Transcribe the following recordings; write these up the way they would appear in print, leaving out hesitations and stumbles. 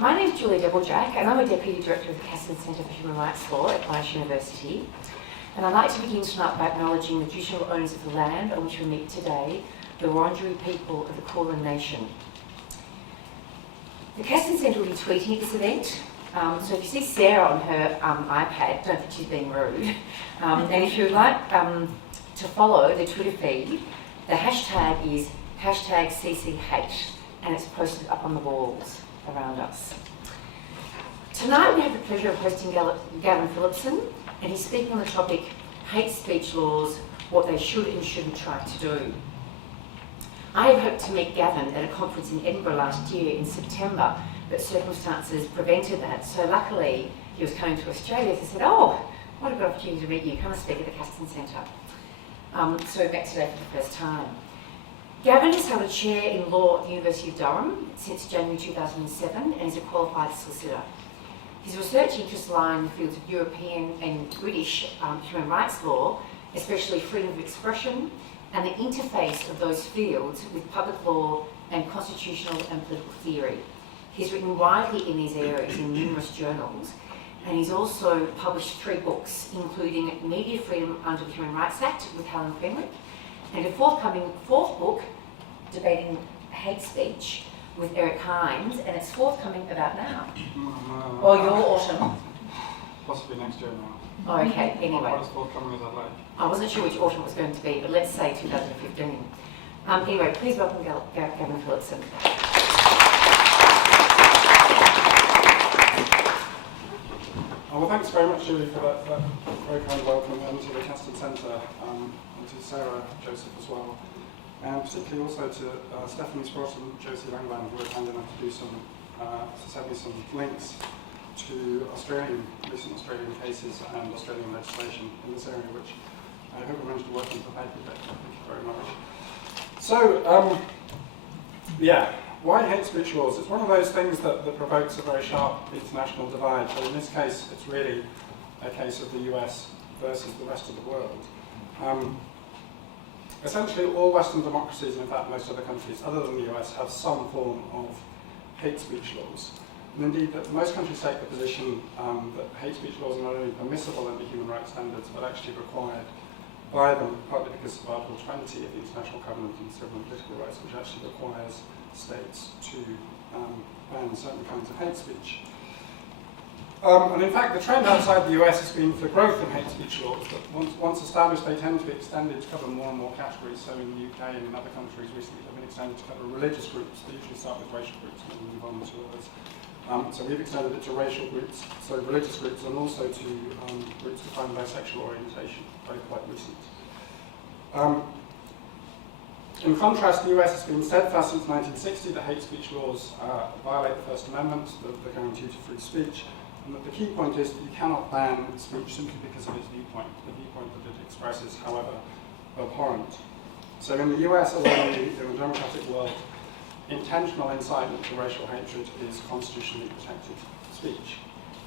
My name is Julie Doublejack, and I'm a Deputy Director of the Castan Centre for Human Rights Law at Monash University. And I'd like to begin tonight by acknowledging the traditional owners of the land on which we meet today, the Wurundjeri people of the Kulin Nation. The Castan Centre will be tweeting at this event, so if you see Sarah on her iPad, don't think she's being rude. And if you would like to follow the Twitter feed, the hashtag is #CCH, and it's posted up on the walls around us. Tonight we have the pleasure of hosting Gavin Phillipson, and he's speaking on the topic, hate speech laws, what they should and shouldn't try to do. I had hoped to meet Gavin at a conference in Edinburgh last year in September, but circumstances prevented that. So luckily he was coming to Australia, so I said, oh, what a good opportunity to meet you, come and speak at the Castan Centre. So we're back today for the first time. Gavin has held a chair in law at the University of Durham since January 2007 and is a qualified solicitor. His research interests lie in the fields of European and British human rights law, especially freedom of expression, and the interface of those fields with public law and constitutional and political theory. He's written widely in these areas in numerous journals, and he's also published 3 books, including Media Freedom under the Human Rights Act with Helen Fenwick, and a forthcoming 4th book, Debating Hate Speech, with Eric Heinze, and it's forthcoming about now. Or your autumn. Possibly next year now. Oh, okay, anyway. What is forthcoming is that like? I wasn't sure which autumn it was going to be, but let's say 2015. Anyway, please welcome Gavin Phillipson. Well, thanks very much, Julie, for that very kind welcome, and to the Castan Centre, and to Sarah Joseph as well, and particularly also to Stephanie Sprott and Josie Langland, who were kind enough to do to send me some links to recent Australian cases and Australian legislation in this area, which I hope I managed to work on for paper bit. Thank you very much. So, yeah. Why hate speech laws? It's one of those things that provokes a very sharp international divide. So in this case, it's really a case of the US versus the rest of the world. Essentially, all Western democracies, and in fact most other countries other than the US, have some form of hate speech laws. And indeed, that most countries take the position that hate speech laws are not only permissible under human rights standards, but actually required by them, partly because of Article 20 of the International Covenant on Civil and Political Rights, which actually requires states to ban certain kinds of hate speech. And in fact, the trend outside the US has been for growth in hate speech laws, that once established, they tend to be extended to cover more and more categories. So in the UK and in other countries recently, they've been extended to cover religious groups. They usually start with racial groups and then move on to others. So we've extended it to racial groups, so religious groups, and also to groups defined by sexual orientation, very quite recent. In contrast, the US has been steadfast since 1960 that hate speech laws violate the First Amendment, the guarantee to free speech, and that the key point is that you cannot ban speech simply because of its viewpoint, the viewpoint that it expresses, however abhorrent. So in the US, as in the democratic world, intentional incitement to racial hatred is constitutionally protected speech.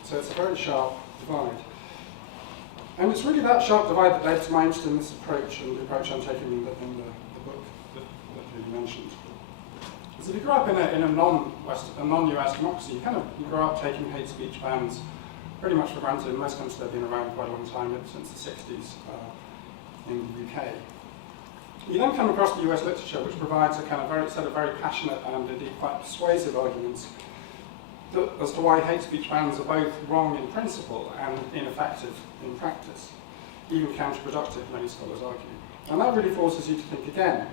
So it's a very sharp divide. And it's really that sharp divide that led to my interest in this approach, and the approach I'm taking in the book that you mentioned. So if you grow up in a non-US democracy, you grow up taking hate speech bans pretty much for granted. In most countries they've been around quite a long time, since the 60s in the UK. You then come across the US literature, which provides a kind of set of very passionate and indeed quite persuasive arguments as to why hate speech bans are both wrong in principle and ineffective in practice, even counterproductive, many scholars argue. And that really forces you to think again.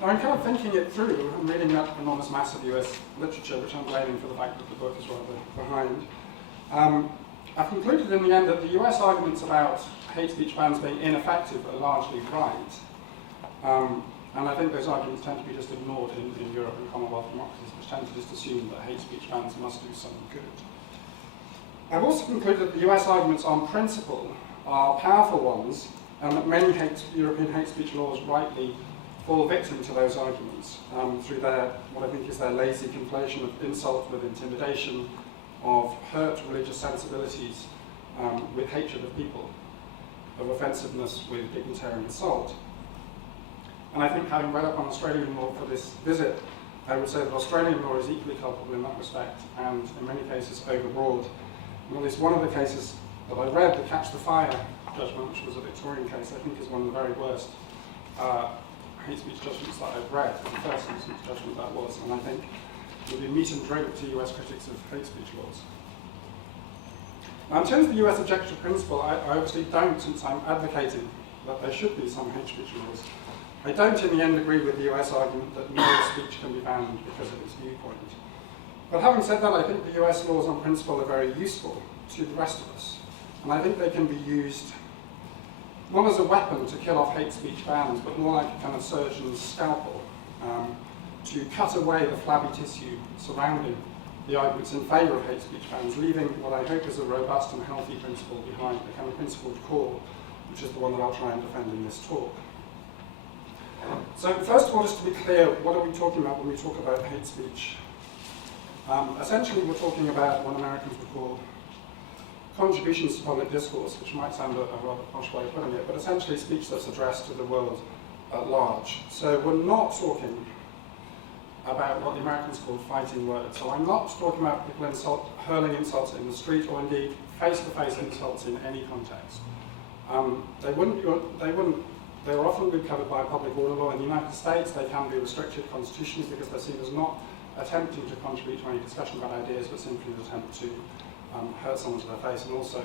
Now, I'm kind of thinking it through and reading that enormous mass of US literature, which I'm blaming for the fact that the book is rather behind. I've concluded in the end that the US arguments about hate speech bans being ineffective are largely right. And I think those arguments tend to be just ignored in Europe and Commonwealth democracies, which tend to just assume that hate speech bans must do some good. I've also concluded that the US arguments on principle are powerful ones, and that many European hate speech laws rightly fall victim to those arguments through what I think is their lazy conflation of insult with intimidation, of hurt religious sensibilities with hatred of people, of offensiveness with dignitary assault. And I think, having read up on Australian law for this visit, I would say that Australian law is equally culpable in that respect, and in many cases overbroad. In at least one of the cases that I read, the Catch the Fire judgment, which was a Victorian case, I think is one of the very worst hate speech judgments that I've read, the first instance judgment that was, and I think would be meat and drink to US critics of hate speech laws. Now, in terms of the US objective principle, I obviously don't, since I'm advocating that there should be some hate speech laws. I don't in the end agree with the US argument that no speech can be banned because of its viewpoint. But having said that, I think the US laws on principle are very useful to the rest of us. And I think they can be used not as a weapon to kill off hate speech bans, but more like a kind of surgeon's scalpel to cut away the flabby tissue surrounding the arguments in favour of hate speech bans, leaving what I hope is a robust and healthy principle behind, a kind of principled core, which is the one that I'll try and defend in this talk. So first of all, just to be clear, what are we talking about when we talk about hate speech? Essentially, we're talking about what Americans would call contributions to public discourse, which might sound a rather posh way of putting it, but essentially speech that's addressed to the world at large. So we're not talking about what the Americans call fighting words. So I'm not talking about people hurling insults in the street, or indeed face-to-face insults in any context. They were often covered by public order law. In the United States, they can be restricted constitutionally because they're seen as not attempting to contribute to any discussion about ideas, but simply an attempt to hurt someone to their face, and also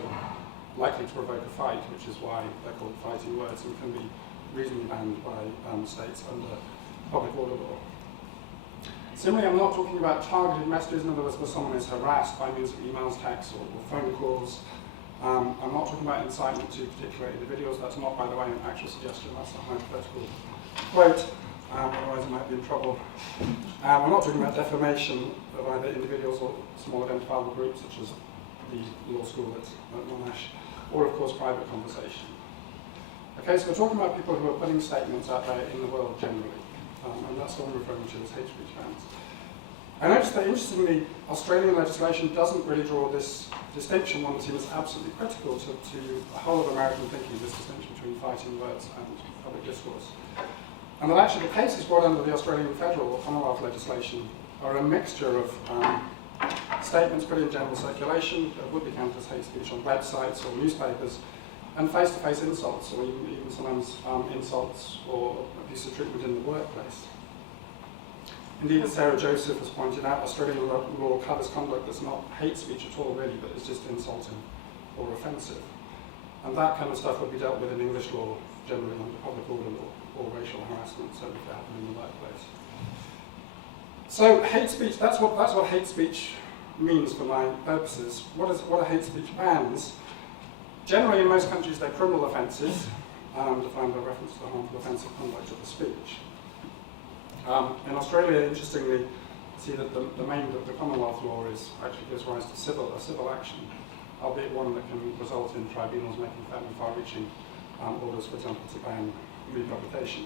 likely to provoke a fight, which is why they're called fighting words and can be reasonably banned by states under public order law. Similarly, I'm not talking about targeted messages, in other words, where someone is harassed by means of emails, texts, or phone calls. I'm not talking about incitement to particular individuals. That's not, by the way, an actual suggestion. That's a hypothetical quote. Otherwise I might be in trouble. I'm not talking about defamation of either individuals or small identifiable groups, such as the law school at Monash, or of course private conversation. Okay, so we're talking about people who are putting statements out there in the world generally, and that's what I'm referring to as hate speech bans. I noticed that, interestingly, Australian legislation doesn't really draw this distinction, one that seems absolutely critical to the whole of American thinking, this distinction between fighting words and public discourse. And that actually the cases brought under the Australian federal or Commonwealth legislation are a mixture of statements put in general circulation that would be counted as hate speech on websites or newspapers, and face-to-face insults, or even sometimes insults or abusive treatment in the workplace. Indeed, as Sarah Joseph has pointed out, Australian law covers conduct that's not hate speech at all, really, but is just insulting or offensive. And that kind of stuff would be dealt with in English law, generally under public order law, or racial harassment, so if it happened in the workplace. So hate speech, that's what hate speech means for my purposes. What are hate speech bans? Generally, in most countries, they're criminal offences, defined by reference to the harmful offensive conduct of the speech. In Australia, interestingly, see that the Commonwealth law actually gives rise to a civil action, albeit one that can result in tribunals making fairly far-reaching orders, for example, to ban republication.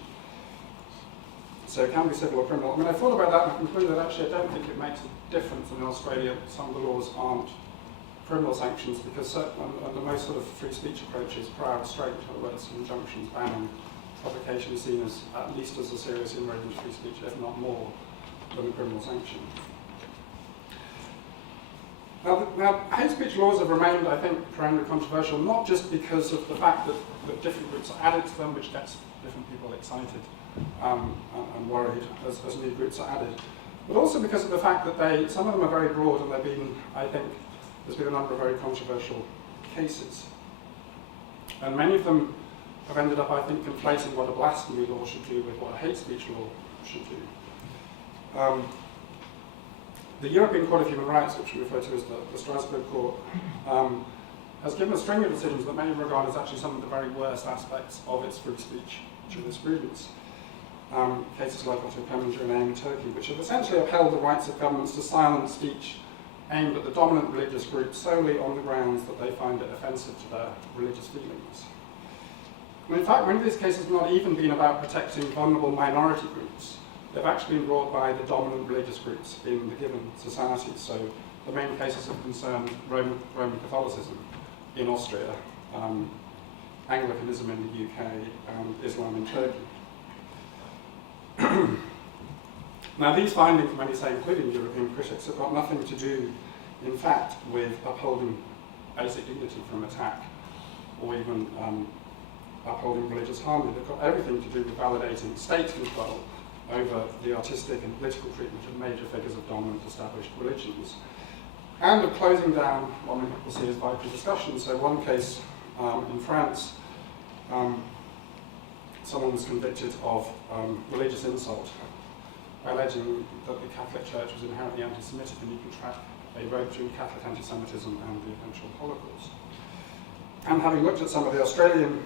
So it can be civil or criminal. I mean, I thought about that and I concluded that actually I don't think it makes a difference in Australia. Some of the laws aren't criminal sanctions because under most sort of free speech approaches, prior restraint, in other words, injunctions banning publication is seen as at least as a serious inroad into free speech, if not more, than a criminal sanction. Now, hate speech laws have remained, I think, perennially controversial, not just because of the fact that different groups are added to them, which gets different people excited and worried as new groups are added, but also because of the fact that some of them are very broad, and there's been a number of very controversial cases. And many of them have ended up, I think, conflating what a blasphemy law should do with what a hate speech law should do. The European Court of Human Rights, which we refer to as the Strasbourg Court, has given a string of decisions that many regard as actually some of the very worst aspects of its free speech jurisprudence. Cases like Otto Preminger and AIM in Turkey, which have essentially upheld the rights of governments to silence speech aimed at the dominant religious group solely on the grounds that they find it offensive to their religious feelings. And in fact, many of these cases have not even been about protecting vulnerable minority groups. They've actually been brought by the dominant religious groups in the given society. So the main cases have concerned Roman Catholicism in Austria, Anglicanism in the UK, and Islam in Turkey. Now, these findings, many say, including European critics, have got nothing to do, in fact, with upholding basic dignity from attack, or even upholding religious harmony. They've got everything to do with validating state control over the artistic and political treatment of major figures of dominant established religions, and of closing down what many people see as vital discussion. So one case in France, someone was convicted of religious insult, alleging that the Catholic Church was inherently anti-Semitic, and you can track a road through Catholic anti-Semitism and the eventual Holocaust. And having looked at some of the Australian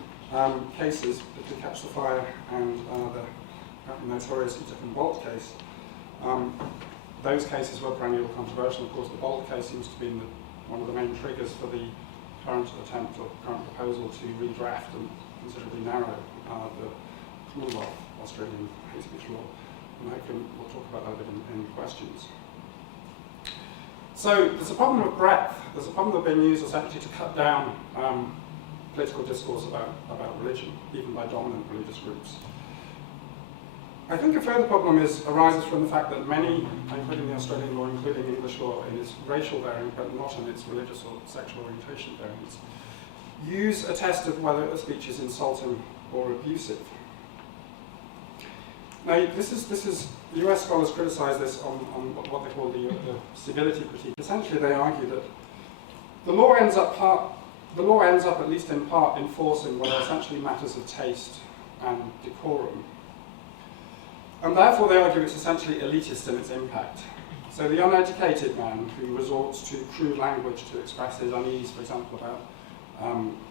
cases, the Catch the Fire and the apparently notorious Eatock and Bolt case, those cases were perennially controversial. Of course, the Bolt case seems to be one of the main triggers for the current attempt or current proposal to redraft and considerably narrow the Commonwealth Australian hate speech law. And we'll talk about that a bit in questions. So there's a problem of breadth. There's a problem of being used essentially to cut down political discourse about religion, even by dominant religious groups. I think a further problem arises from the fact that many, including the Australian law, including English law in its racial variant, but not in its religious or sexual orientation variants, use a test of whether a speech is insulting or abusive. Now, this is US scholars criticize this on what they call the civility critique. Essentially, they argue that the law ends up, at least in part, enforcing what are essentially matters of taste and decorum. And therefore, they argue it's essentially elitist in its impact. So the uneducated man who resorts to crude language to express his unease, for example, about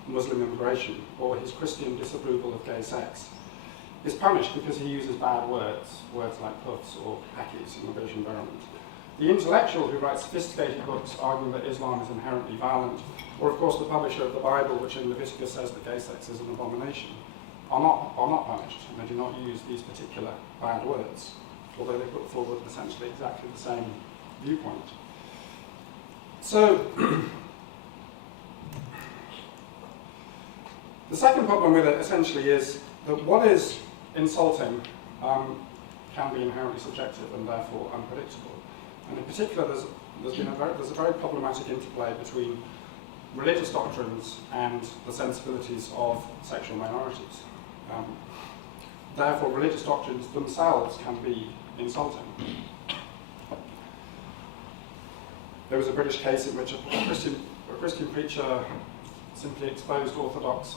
Muslim immigration, or his Christian disapproval of gay sex, is punished because he uses bad words like puffs or hackies in the British environment. The intellectual who writes sophisticated books arguing that Islam is inherently violent, or of course the publisher of the Bible, which in Leviticus says that gay sex is an abomination, are not punished, and they do not use these particular bad words, although they put forward essentially exactly the same viewpoint. So, the second problem with it essentially is that what is insulting can be inherently subjective and therefore unpredictable. And in particular, there's a very problematic interplay between religious doctrines and the sensibilities of sexual minorities. Therefore, religious doctrines themselves can be insulting. There was a British case in which a Christian preacher simply exposed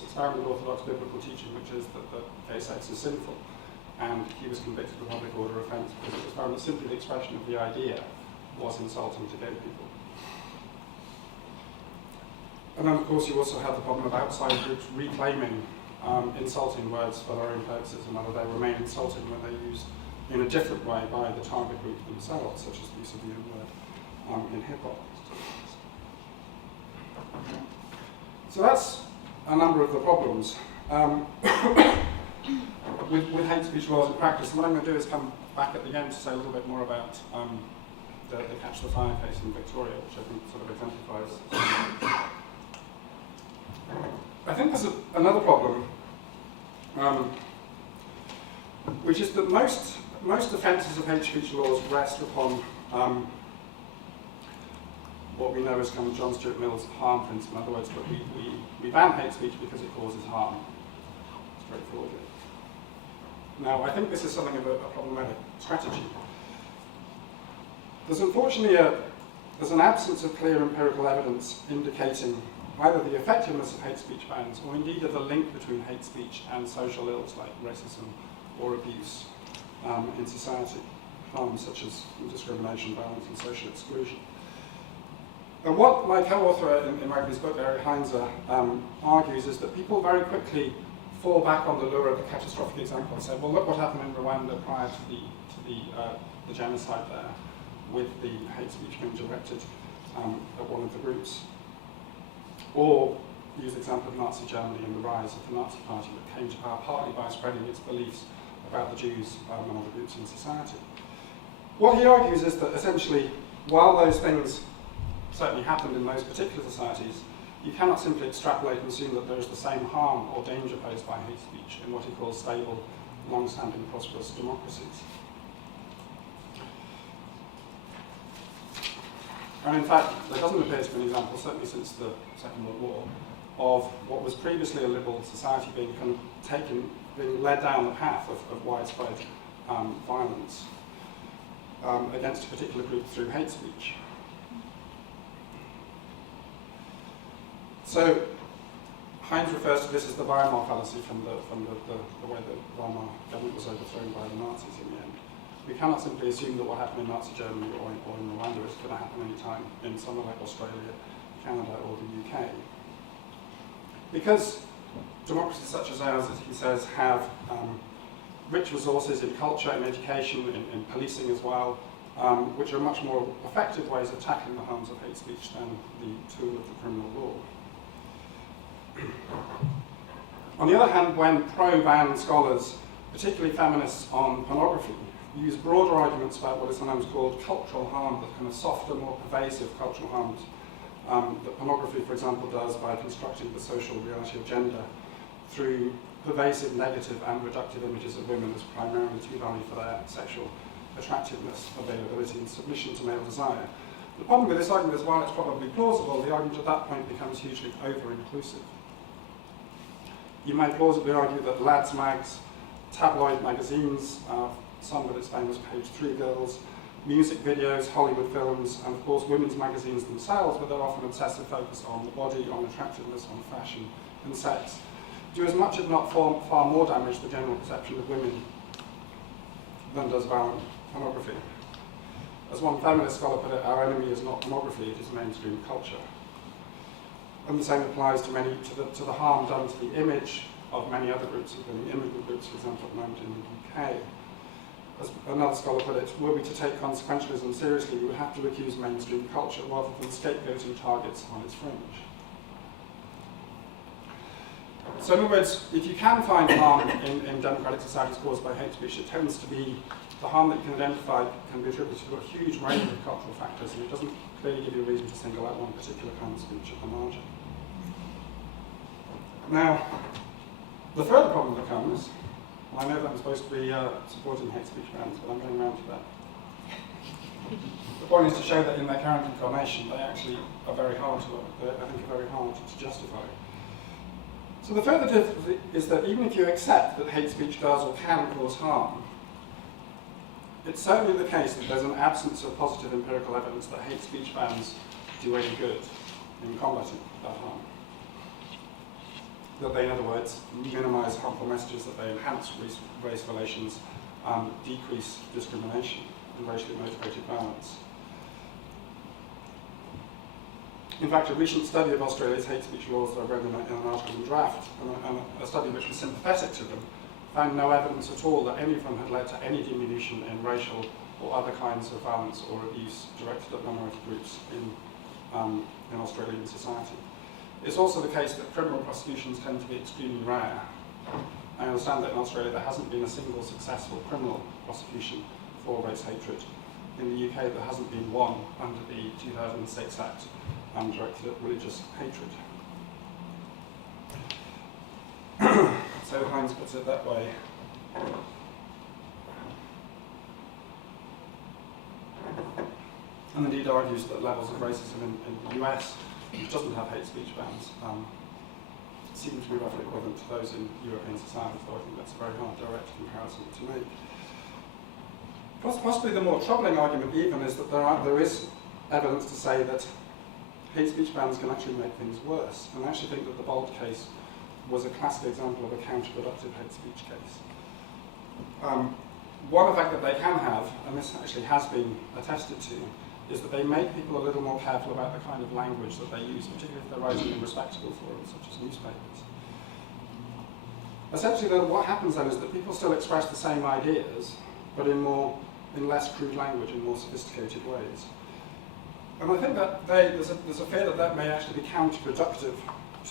experimental orthodox biblical teaching, which is that gay sex is sinful, and he was convicted of a public order offence because it was found that simply the expression of the idea was insulting to gay people. And then, of course, you also have the problem of outside groups reclaiming insulting words for their own purposes, and whether they remain insulting when they're used in a different way by the target group themselves, such as the use of the N-word in hip-hop. So that's a number of the problems with hate speech laws in practice. And what I'm going to do is come back at the end to say a little bit more about the Catch the Fire case in Victoria, which I think sort of exemplifies. I think there's another problem, which is that most offences of hate speech laws rest upon what we know as kind of John Stuart Mill's harm principle. In other words, that we ban hate speech because it causes harm. Straightforwardly. Now, I think this is something of a problematic strategy. There's unfortunately there's an absence of clear empirical evidence indicating either the effectiveness of hate speech bans or indeed of the link between hate speech and social ills like racism or abuse in society, harms such as discrimination, violence and social exclusion. And what my co-author in writing this book, Eric Heinze, argues is that people very quickly fall back on the lure of the catastrophic example and say, well, look what happened in Rwanda prior to the genocide there, with the hate speech being directed at one of the groups. Or use the example of Nazi Germany and the rise of the Nazi Party that came to power partly by spreading its beliefs about the Jews and other groups in society. What he argues is that essentially, while those things certainly happened in those particular societies, you cannot simply extrapolate and assume that there is the same harm or danger posed by hate speech in what he calls stable, long-standing, prosperous democracies. And in fact, there doesn't appear to be an example, certainly since the Second World War, of what was previously a liberal society being kind of being led down the path of widespread violence against a particular group through hate speech. So Heinze refers to this as the Weimar fallacy from the way that the Weimar government was overthrown by the Nazis in the end. We cannot simply assume that what happened in Nazi Germany or in Rwanda is going to happen any time in somewhere like Australia, Canada, or the UK. Because democracies such as ours, as he says, have rich resources in culture, in education, in policing as well, which are much more effective ways of tackling the harms of hate speech than the tool of the criminal law. On the other hand, when pro-ban scholars, particularly feminists on pornography, use broader arguments about what is sometimes called cultural harm, the kind of softer, more pervasive cultural harms that pornography, for example, does by constructing the social reality of gender through pervasive negative and reductive images of women as primarily to be valued for their sexual attractiveness, availability, and submission to male desire. The problem with this argument is, while it's probably plausible, the argument at that point becomes hugely over-inclusive. You might plausibly argue that lads' mags, tabloid magazines, some with its famous page 3 girls, music videos, Hollywood films, and of course women's magazines themselves, with their often obsessive focus on the body, on attractiveness, on fashion and sex, do as much, if not far more damage to the general perception of women than does violent pornography. As one feminist scholar put it, our enemy is not pornography, it is mainstream culture. And the same applies to the harm done to the image of many other groups, including immigrant groups, for example, at the moment in the UK. As another scholar put it, were we to take consequentialism seriously, we would have to accuse mainstream culture rather than scapegoating targets on its fringe. So in other words, if you can find harm in democratic societies caused by hate speech, it tends to be the harm that you can identify can be attributed to a huge range of cultural factors, and it doesn't clearly give you a reason to single out one particular kind of speech at the margin. Now, the further problem that comes, well, I know that I'm supposed to be supporting hate speech bans, but I'm getting around to that. The point is to show that in their current incarnation, they actually are very hard to justify. So the further difficulty is that even if you accept that hate speech does or can cause harm, it's certainly the case that there's an absence of positive empirical evidence that hate speech bans do any good in combating that harm. That they, in other words, minimise harmful messages, that they enhance race relations, decrease discrimination and racially motivated violence. In fact, a recent study of Australia's hate speech laws that I read in an article in Draft, and a study which was sympathetic to them, found no evidence at all that any of them had led to any diminution in racial or other kinds of violence or abuse directed at minority groups in Australian society. It's also the case that criminal prosecutions tend to be extremely rare. I understand that in Australia there hasn't been a single successful criminal prosecution for race hatred. In the UK there hasn't been one under the 2006 Act directed at religious hatred. So Heinze puts it that way. And indeed argues that levels of racism in the US, which doesn't have hate speech bans, seem to be roughly equivalent to those in European societies, though I think that's a very hard direct comparison to make. Possibly the more troubling argument even is that there is evidence to say that hate speech bans can actually make things worse. And I actually think that the Bolt case was a classic example of a counterproductive hate speech case. One effect that they can have, and this actually has been attested to, is that they make people a little more careful about the kind of language that they use, particularly if they're writing in respectable forums, such as newspapers. Essentially, though, what happens then is that people still express the same ideas, but in less crude language, in more sophisticated ways. And I think that there's a fear that that may actually be counterproductive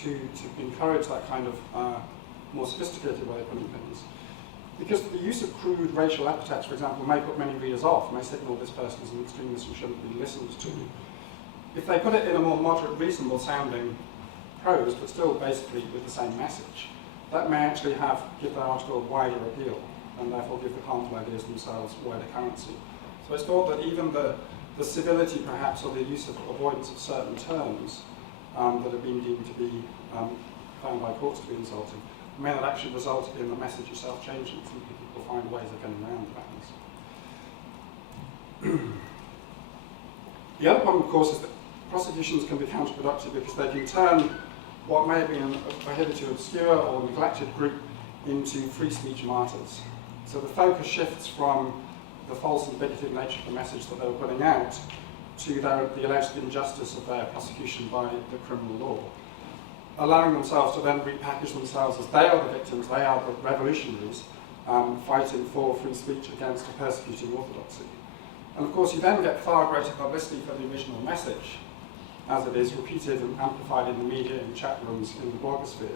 to encourage that kind of more sophisticated way of putting things. Because the use of crude racial epithets, for example, may put many readers off, may signal this person as an extremist who shouldn't be listened to. If they put it in a more moderate, reasonable sounding prose, but still basically with the same message, that may actually give their article wider appeal, and therefore give the harmful ideas themselves wider currency. So it's thought that even the the civility perhaps or the use of avoidance of certain terms that have been deemed to be found by courts to be insulting may not actually result in the message itself changing. Some people find ways of getting around that. The other problem, of course, is that prosecutions can be counterproductive because they can turn what may have been a hitherto obscure or neglected group into free speech martyrs. So the focus shifts from the false and bigoted nature of the message that they were putting out to the alleged injustice of their prosecution by the criminal law, allowing themselves to then repackage themselves as they are the victims, they are the revolutionaries fighting for free speech against a persecuting orthodoxy. And of course you then get far greater publicity for the original message, as it is repeated and amplified in the media, in chat rooms, in the blogosphere.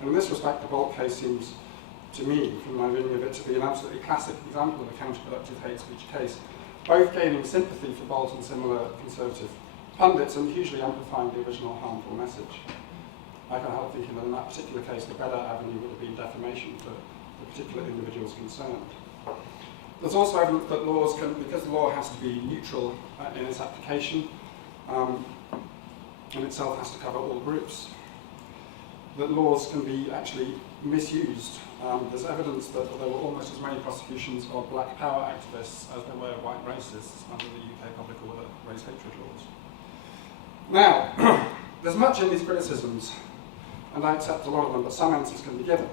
And in this respect, the Bolt case seems, to me, from my reading of it, to be an absolutely classic example of a counterproductive hate speech case, both gaining sympathy for Bolt and similar conservative pundits and hugely amplifying the original harmful message. I can't help thinking that in that particular case, the better avenue would have been defamation for the particular individuals concerned. There's also evidence that laws can, because the law has to be neutral in its application, and itself has to cover all groups, that laws can be actually misused. There's evidence that there were almost as many prosecutions of black power activists as there were white racists under the UK public order race hatred laws. Now, there's much in these criticisms, and I accept a lot of them, but some answers can be given.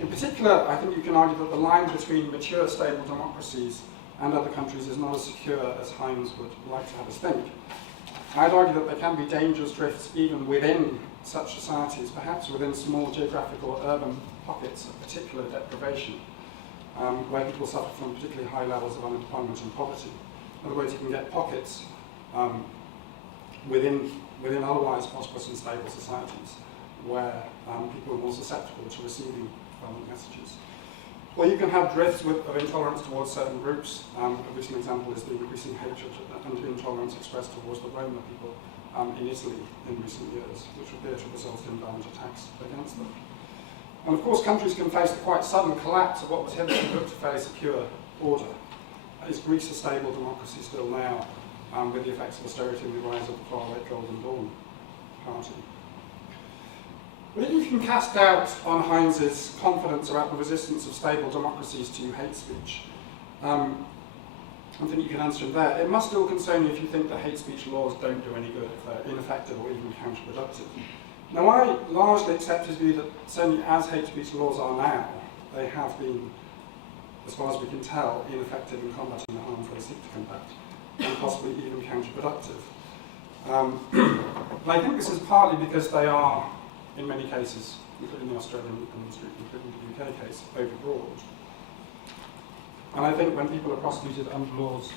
In particular, I think you can argue that the line between mature, stable democracies and other countries is not as secure as Heinze would like to have us think. I'd argue that there can be dangerous drifts even within such societies, perhaps within small geographic or urban pockets of particular deprivation, where people suffer from particularly high levels of unemployment and poverty. In other words, you can get pockets within otherwise prosperous and stable societies where people are more susceptible to receiving violent messages. Or you can have drifts of intolerance towards certain groups. A recent example is the increasing hatred and intolerance expressed towards the Roma people in Italy in recent years, which appear to result in violent attacks against them. And of course, countries can face the quite sudden collapse of what was hitherto looked a fairly secure order. Is Greece a stable democracy still now, with the effects of austerity and the rise of the far-right Golden Dawn party? But if you can cast doubt on Heinze's confidence about the resistance of stable democracies to hate speech, I think you can answer him there. It must still concern you if you think that hate speech laws don't do any good, if they're ineffective or even counterproductive. Now, I largely accept his view that certainly as hate speech laws are now, they have been, as far as we can tell, ineffective in combating the harms they seek to combat, and possibly even counterproductive. But I think this is partly because they are, in many cases, including the Australian and including the UK case, overbroad. And I think when people are prosecuted under laws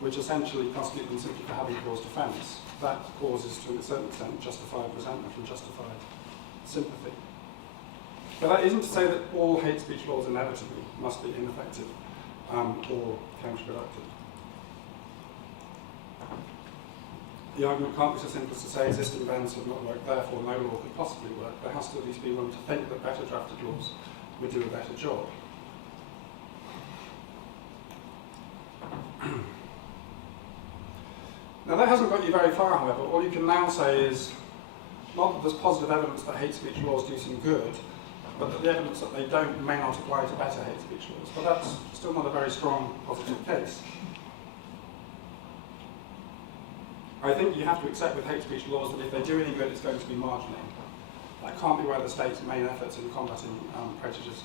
which essentially prosecute them simply for having caused offence, that causes, to a certain extent, justified resentment and justified sympathy. But that isn't to say that all hate speech laws inevitably must be ineffective or counterproductive. The argument can't be so simple as to say existing bans have not worked, therefore no law could possibly work. There has to at least be room to think that better drafted laws would do a better job. Now that hasn't got you very far, however. All you can now say is not that there's positive evidence that hate speech laws do some good, but that the evidence that they don't may not apply to better hate speech laws. But that's still not a very strong positive case. I think you have to accept with hate speech laws that if they do any good, it's going to be marginal. That can't be where the state's main efforts in combating prejudice,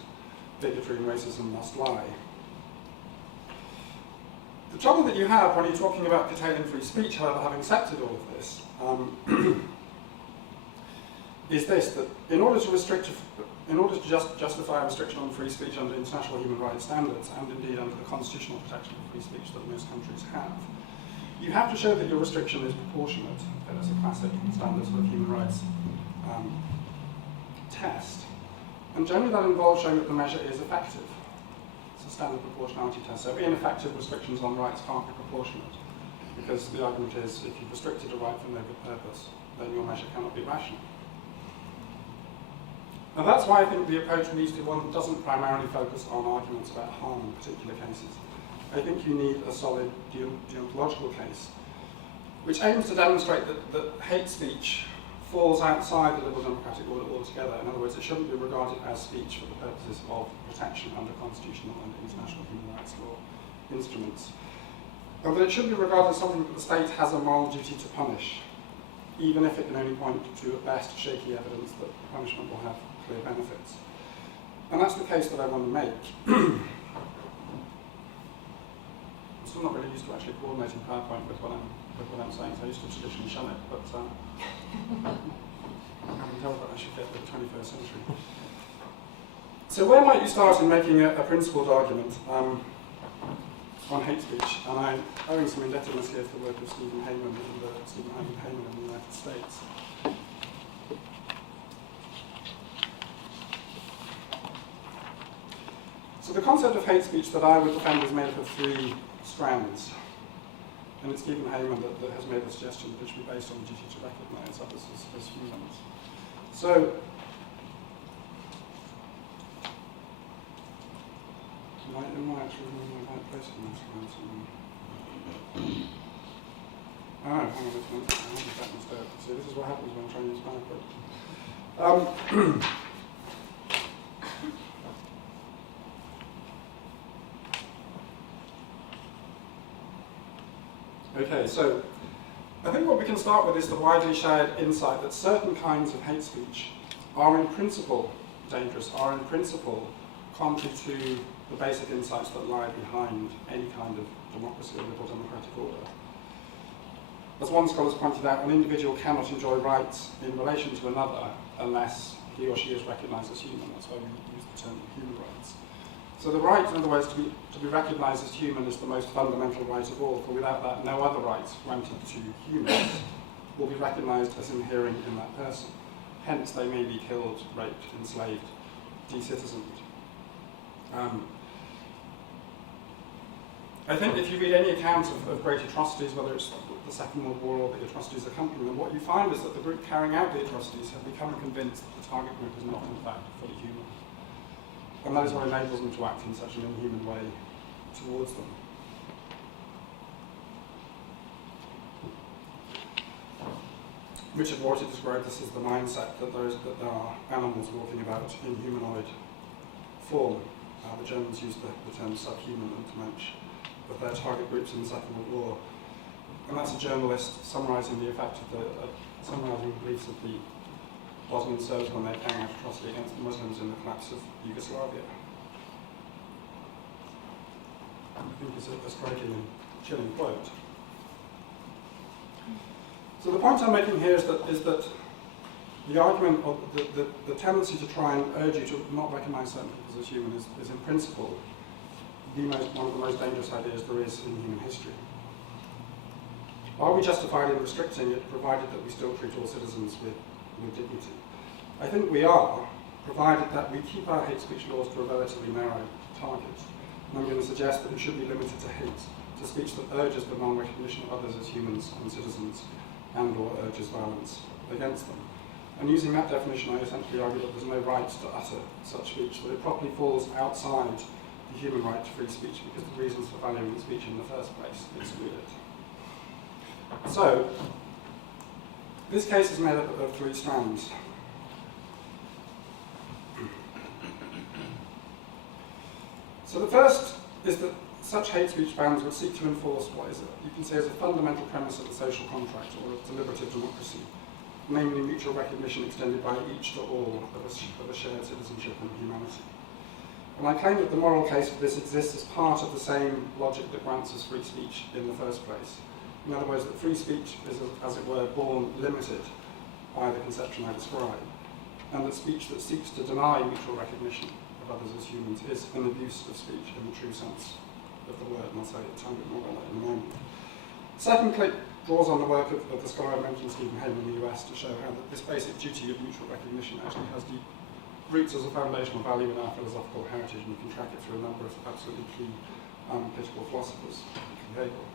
bigotry and racism must lie. The trouble that you have when you're talking about curtailing free speech, however, having accepted all of this, is this, that in order to justify a restriction on free speech under international human rights standards, and indeed under the constitutional protection of free speech that most countries have, you have to show that your restriction is proportionate. Okay, that's a classic standard sort of human rights test. And generally that involves showing that the measure is effective. It's a standard proportionality test. So ineffective restrictions on rights can't be proportionate, because the argument is if you've restricted a right for no good purpose, then your measure cannot be rational. Now that's why I think the approach needs to be one that doesn't primarily focus on arguments about harm in particular cases, I think you need a solid deontological case, which aims to demonstrate that hate speech falls outside the liberal democratic order altogether. In other words, it shouldn't be regarded as speech for the purposes of protection under constitutional and international human rights law instruments. But it should be regarded as something that the state has a moral duty to punish, even if it can only point to, at best, shaky evidence that the punishment will have clear benefits. And that's the case that I want to make. I'm still not really used to actually coordinating PowerPoint with what I'm saying, so I used to traditionally shun it, but I can tell that I should get the 21st century. So where might you start in making a principled argument on hate speech? And I'm owing some indebtedness here to the work of Stephen Heyman in the United States. So the concept of hate speech that I would defend is made up of three strands. And it's Stephen Heyman that has made the suggestion that it should be based on the duty to recognise others as humans. So, am I actually in the right place in this one? Oh, hang on a minute. I have that instead. See, this is what happens when I'm trying to use PowerPoint. Okay, so I think what we can start with is the widely shared insight that certain kinds of hate speech are in principle dangerous, are in principle contrary to the basic insights that lie behind any kind of democracy or liberal democratic order. As one scholar has pointed out, an individual cannot enjoy rights in relation to another unless he or she is recognised as human. That's why we use the term human rights. So the right, in other words, to be recognised as human is the most fundamental right of all, for without that, no other rights granted to humans will be recognised as inhering in that person. Hence, they may be killed, raped, enslaved, decitizened. I think if you read any account of great atrocities, whether it's the Second World War or the atrocities accompanying them, what you find is that the group carrying out the atrocities have become convinced that the target group is not, in fact, fully human. And that is what enables them to act in such an inhuman way towards them. Richard Rorty described this as the mindset that there are animals walking about in humanoid form. The Germans used the term subhuman Untermensch of their target groups in the Second World War. And that's a journalist summarising the effect of summarising the beliefs of the Bosnian Serbs when they carried out atrocity against the Muslims in the collapse of Yugoslavia. I think it's a striking and chilling quote. So the point I'm making here is that the argument of the tendency to try and urge you to not recognise certain people as human is in principle one of the most dangerous ideas there is in human history. Are we justified in restricting it, provided that we still treat all citizens with dignity? I think we are, provided that we keep our hate speech laws to a relatively narrow target. And I'm going to suggest that it should be limited to hate, to speech that urges the non-recognition of others as humans and citizens, and or urges violence against them. And using that definition, I essentially argue that there's no right to utter such speech, that it properly falls outside the human right to free speech because the reasons for valuing speech in the first place exclude it. So, this case is made up of three strands. So the first is that such hate speech bans would seek to enforce what is, you can say, is a fundamental premise of the social contract or of deliberative democracy, namely mutual recognition extended by each to all of a shared citizenship and humanity. And I claim that the moral case for this exists as part of the same logic that grants us free speech in the first place. In other words, that free speech is, as it were, born limited by the conception I describe, and that speech that seeks to deny mutual recognition of others as humans is an abuse of speech in the true sense of the word, and I'll say a tiny bit more about that in a moment. Second clip draws on the work of the scholar I mentioned, Stephen Heyman, in the US, to show how that this basic duty of mutual recognition actually has deep roots as a foundational value in our philosophical heritage, and you can track it through a number of absolutely key political philosophers, including Hegel.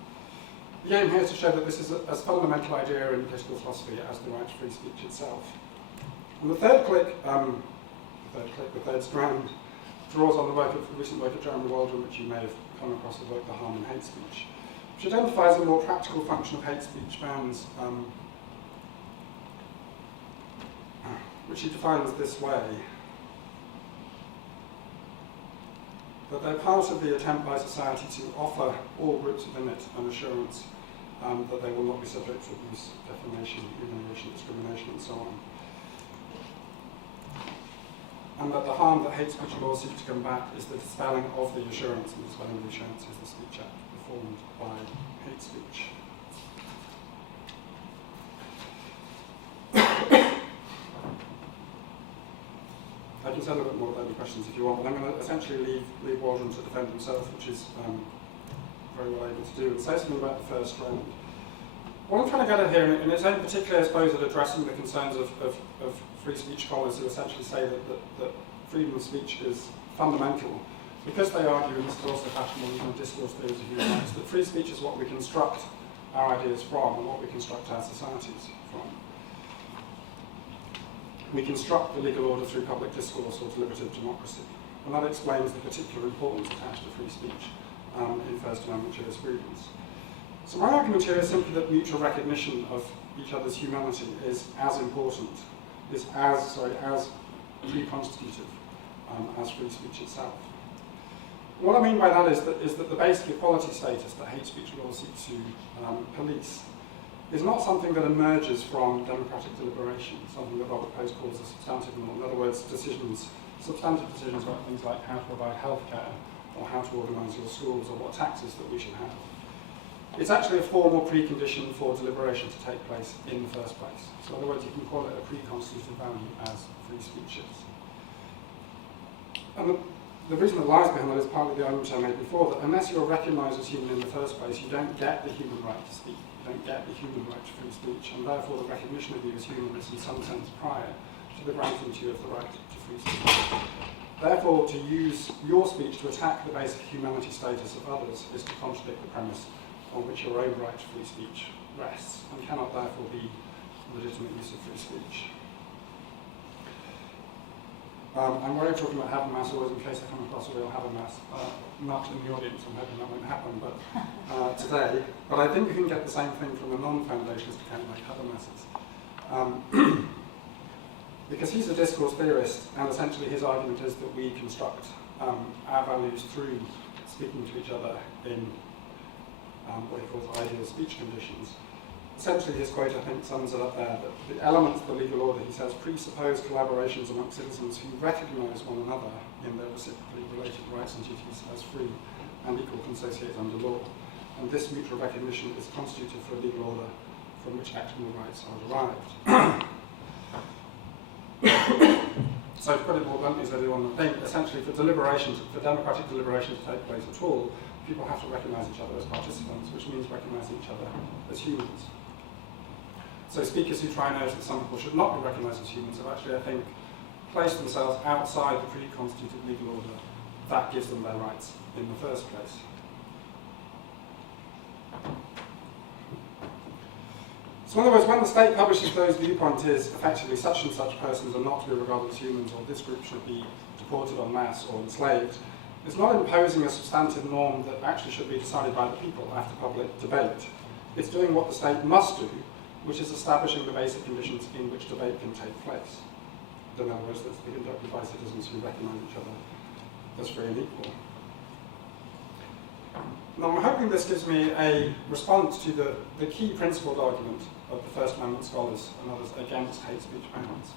The aim here is to show that this is as fundamental idea in political philosophy as the right to free speech itself. And the third strand, draws on the recent work of Jeremy Waldron, which you may have come across the work The Harm in Hate Speech, which identifies a more practical function of hate speech bands, which he defines this way: that they're part of the attempt by society to offer all groups within it an assurance that they will not be subject to abuse, defamation, humiliation, discrimination, and so on. And that the harm that hate speech laws seek to combat is the dispelling of the assurance, and the dispelling of the assurance is the Speech Act performed by hate speech. I can say a little bit more about any questions if you want, but I'm going to essentially leave Waldron to defend himself, which is very well able to do, and say something about the first round. What I'm trying to get at here, and it's only particularly, I suppose, at addressing the concerns of free speech scholars who essentially say that freedom of speech is fundamental, because they argue, and this is also fashionable in discourse theories of human rights, that free speech is what we construct our ideas from and what we construct our societies from. We construct the legal order through public discourse or deliberative democracy, and that explains the particular importance attached to free speech in First Amendment jurisprudence. So my argument here is simply that mutual recognition of each other's humanity is as important, is as pre-constitutive as free speech itself. What I mean by that is that the basic equality status that hate speech laws seek to police is not something that emerges from democratic deliberation, something that Robert Post calls a substantive norm. In other words, substantive decisions about things like how to provide healthcare, or how to organise your schools, or what taxes that we should have. It's actually a formal precondition for deliberation to take place in the first place. So in other words, you can call it a pre-constitutive value as free speech is. And the reason that lies behind that is partly the argument I made before, that unless you're recognised as human in the first place, you don't get the human right to speak. You don't get the human right to free speech, and therefore the recognition of you as human is in some sense prior to the granting to you of the right to free speech. Therefore, to use your speech to attack the basic humanity status of others is to contradict the premise on which your own right to free speech rests, and cannot therefore be legitimate use of free speech. I'm worried talking about Habermas always in case I come across a real Habermas nut in the audience. I'm hoping that won't happen but today. But I think you can get the same thing from a non-foundationist account like Habermas's. Because he's a discourse theorist, and essentially his argument is that we construct our values through speaking to each other in what he calls ideal speech conditions. Essentially, his quote, I think, sums it up there, that the elements of the legal order, he says, presuppose collaborations among citizens who recognise one another in their reciprocally related rights and duties as free and equal consociates under law. And this mutual recognition is constitutive for a legal order from which actionable rights are derived. So to put it more bluntly, as everyone would think, essentially for democratic deliberation to take place at all, people have to recognise each other as participants, which means recognising each other as humans. So speakers who try and urge that some people should not be recognised as humans have actually, I think, placed themselves outside the pre-constituted legal order that gives them their rights in the first place. So in other words, when the state publishes those viewpoints is effectively such and such persons are not to be regarded as humans, or this group should be deported en masse or enslaved, it's not imposing a substantive norm that actually should be decided by the people after public debate. It's doing what the state must do, which is establishing the basic conditions in which debate can take place. In other words, that's to be conducted by citizens who recognise each other as free and equal. Now I'm hoping this gives me a response to the key principled argument of the First Amendment scholars and others against hate speech bans,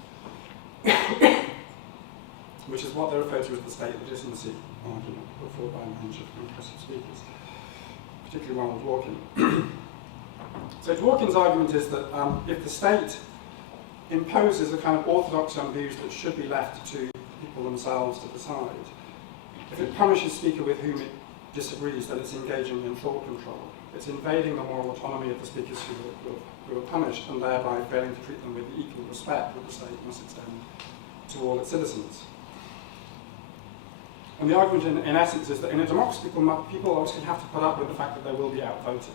which is what they refer to as the state legitimacy argument put forward by a bunch of impressive speakers, particularly Ronald Dworkin. So Dworkin's argument is that if the state imposes a kind of orthodox on views that should be left to people themselves to decide, if it punishes speaker with whom it disagrees, then it's engaging in thought control. It's invading the moral autonomy of the speakers who are punished, and thereby failing to treat them with the equal respect that the state must extend to all its citizens. And the argument in essence is that in a democracy, people obviously have to put up with the fact that they will be outvoted.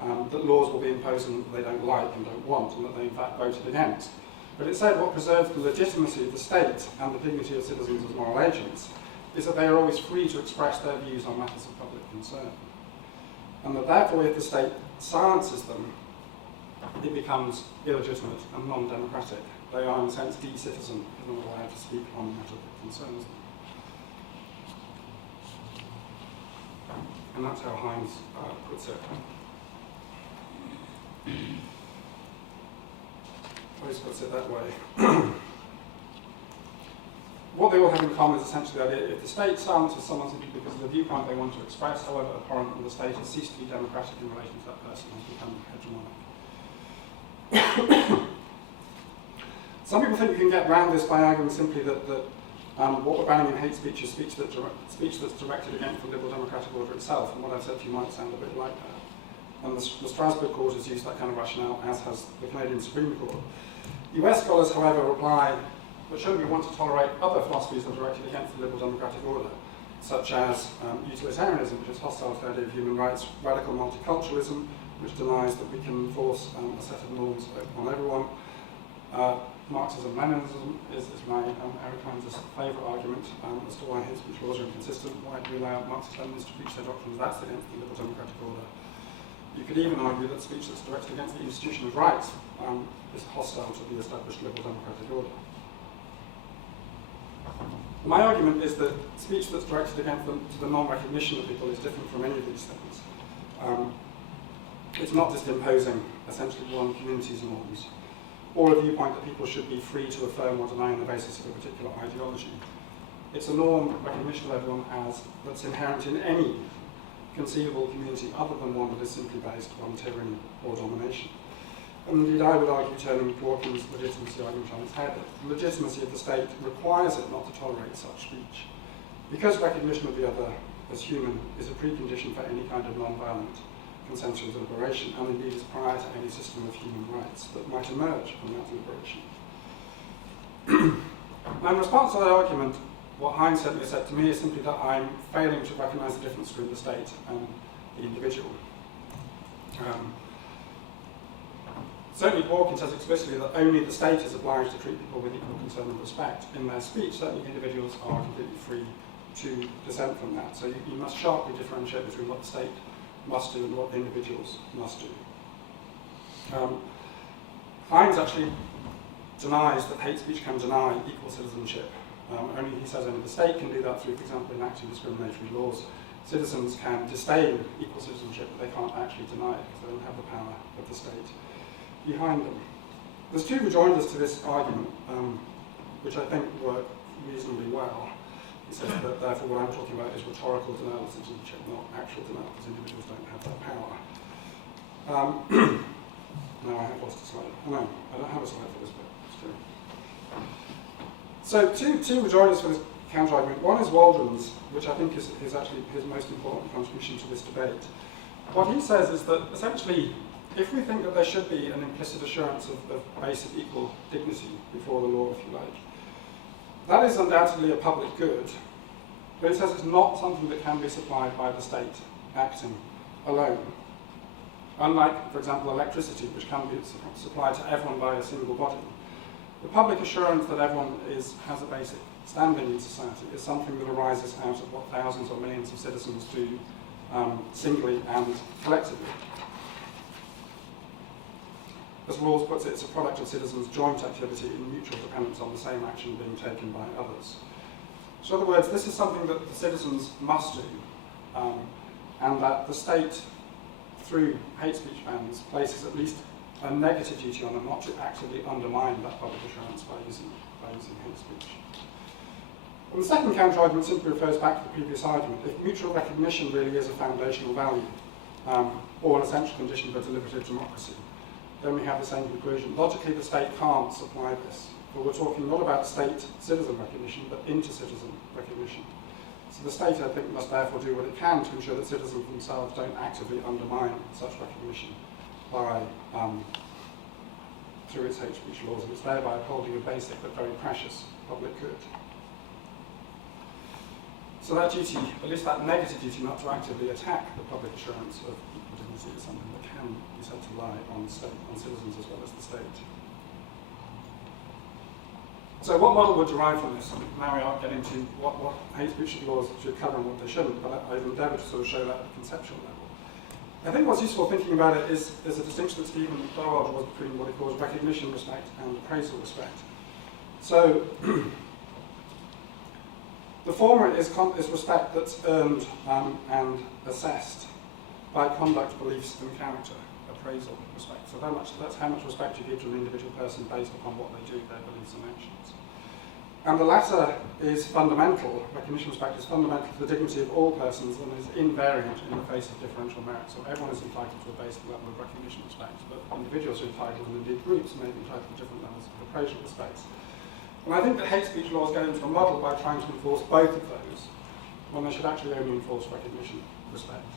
That laws will be imposed and they don't like and don't want, and that they in fact voted against. But it said what preserves the legitimacy of the state and the dignity of citizens as moral agents is that they are always free to express their views on matters of public concern. And that therefore, if the state silences them, it becomes illegitimate and non-democratic. They are, in a sense, de-citizen, if they're not allowed to speak on a matter that concerns them. And that's how Heinze puts it. Always puts it that way. What they all have in common is essentially the idea: if the state silences someone simply because of the viewpoint they want to express, however abhorrent, and the state has ceased to be democratic in relation to that person, has become hegemonic. Some people think you can get around this by arguing simply that what we're banning in hate speech is speech that's directed against the liberal democratic order itself, and what I've said to you might sound a bit like that. And the Strasbourg Court has used that kind of rationale, as has the Canadian Supreme Court. US scholars, however, reply, but surely we want to tolerate other philosophies that are directed against the liberal democratic order, such as utilitarianism, which is hostile to the idea of human rights, radical multiculturalism, which denies that we can enforce a set of norms on everyone. Marxism-Leninism is my Eric Heinze's favourite argument as to why hate speech laws are inconsistent. Why do we allow Marxist-Leninists to preach their doctrines? That's against the liberal democratic order. You could even argue that speech that's directed against the institution of rights is hostile to the established liberal democratic order. My argument is that speech that's directed against the non-recognition of people is different from any of these things. It's not just imposing essentially one community's norms, or a viewpoint that people should be free to affirm or deny on the basis of a particular ideology. It's a norm recognition of everyone as that's inherent in any conceivable community other than one that is simply based on tyranny or domination. And indeed, I would argue, turning Dworkin's legitimacy argument on its head, that the legitimacy of the state requires it not to tolerate such speech, because recognition of the other as human is a precondition for any kind of non-violent consensual deliberation, and indeed is prior to any system of human rights that might emerge from that deliberation. Now, in response to that argument, what Heinze certainly said to me is simply that I'm failing to recognise the difference between the state and the individual. Certainly Dworkin says explicitly that only the state is obliged to treat people with equal concern and respect in their speech. Certainly individuals are completely free to dissent from that. So you must sharply differentiate between what the state must do and what the individuals must do. Heinze actually denies that hate speech can deny equal citizenship. He says only the state can do that through, for example, enacting discriminatory laws. Citizens can disdain equal citizenship, but they can't actually deny it because they don't have the power of the state behind them. There's two rejoinders to this argument, which I think work reasonably well. He says that therefore what I'm talking about is rhetorical denial of citizenship, not actual denial, because individuals don't have that power. No, I have lost a slide. Oh, no, I don't have a slide for this bit. It's true. So two rejoinders for this counter-argument. One is Waldron's, which I think is actually his most important contribution to this debate. What he says is that essentially, if we think that there should be an implicit assurance of basic equal dignity before the law, if you like, that is undoubtedly a public good, but he says it's not something that can be supplied by the state acting alone. Unlike, for example, electricity, which can be supplied to everyone by a single body. The public assurance that everyone has a basic standing in society is something that arises out of what thousands or millions of citizens do singly and collectively. As Rawls puts it, it's a product of citizens' joint activity in mutual dependence on the same action being taken by others. So in other words, this is something that the citizens must do, and that the state, through hate speech bans, places at least a negative duty on them not to actively undermine that public assurance by using hate speech. And the second counter-argument simply refers back to the previous argument. If mutual recognition really is a foundational value, or an essential condition for deliberative democracy, then we have the same conclusion. Logically, the state can't supply this, but we're talking not about state-citizen recognition, but inter-citizen recognition. So the state, I think, must therefore do what it can to ensure that citizens themselves don't actively undermine such recognition by, through its hate speech laws, and it's thereby upholding a basic but very precious public good. So that duty, at least that negative duty not to actively attack the public assurance of equal dignity, is something that can be said to lie on citizens as well as the state. So what model would derive from this? Now we are getting to what hate speech laws should cover and what they shouldn't, but I've endeavoured to sort of show that at a conceptual level. I think what's useful thinking about it is a distinction that Stephen McDowell draws between what he calls recognition respect and appraisal respect. So the former is respect that's earned and assessed by conduct, beliefs, and character. Appraisal respect. So that's how much respect you give to an individual person based upon what they do, their beliefs and actions. And the latter is fundamental, recognition respect is fundamental to the dignity of all persons and is invariant in the face of differential merit. So everyone is entitled to a basic level of recognition respect, but individuals are entitled, and indeed groups may be entitled to different levels of appraisal respect. And I think that hate speech laws get into a model by trying to enforce both of those, when they should actually only enforce recognition respect.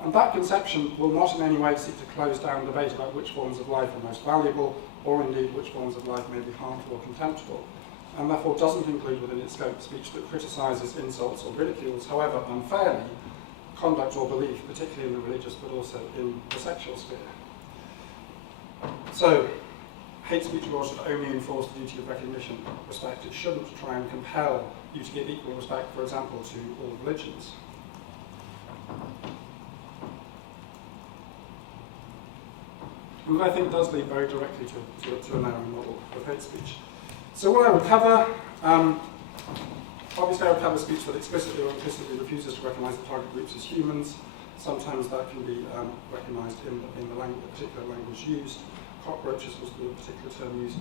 And that conception will not in any way seek to close down debate about which forms of life are most valuable, or indeed which forms of life may be harmful or contemptible, and therefore doesn't include within its scope speech that criticises, insults or ridicules, however unfairly, conduct or belief, particularly in the religious but also in the sexual sphere. So, hate speech law should only enforce the duty of recognition respect. It shouldn't try and compel you to give equal respect, for example, to all religions. And I think does lead very directly to a narrow model of hate speech. So what I would cover, obviously I would cover speech that explicitly or implicitly refuses to recognise the target groups as humans. Sometimes that can be recognised in the particular language used. Cockroaches was the particular term used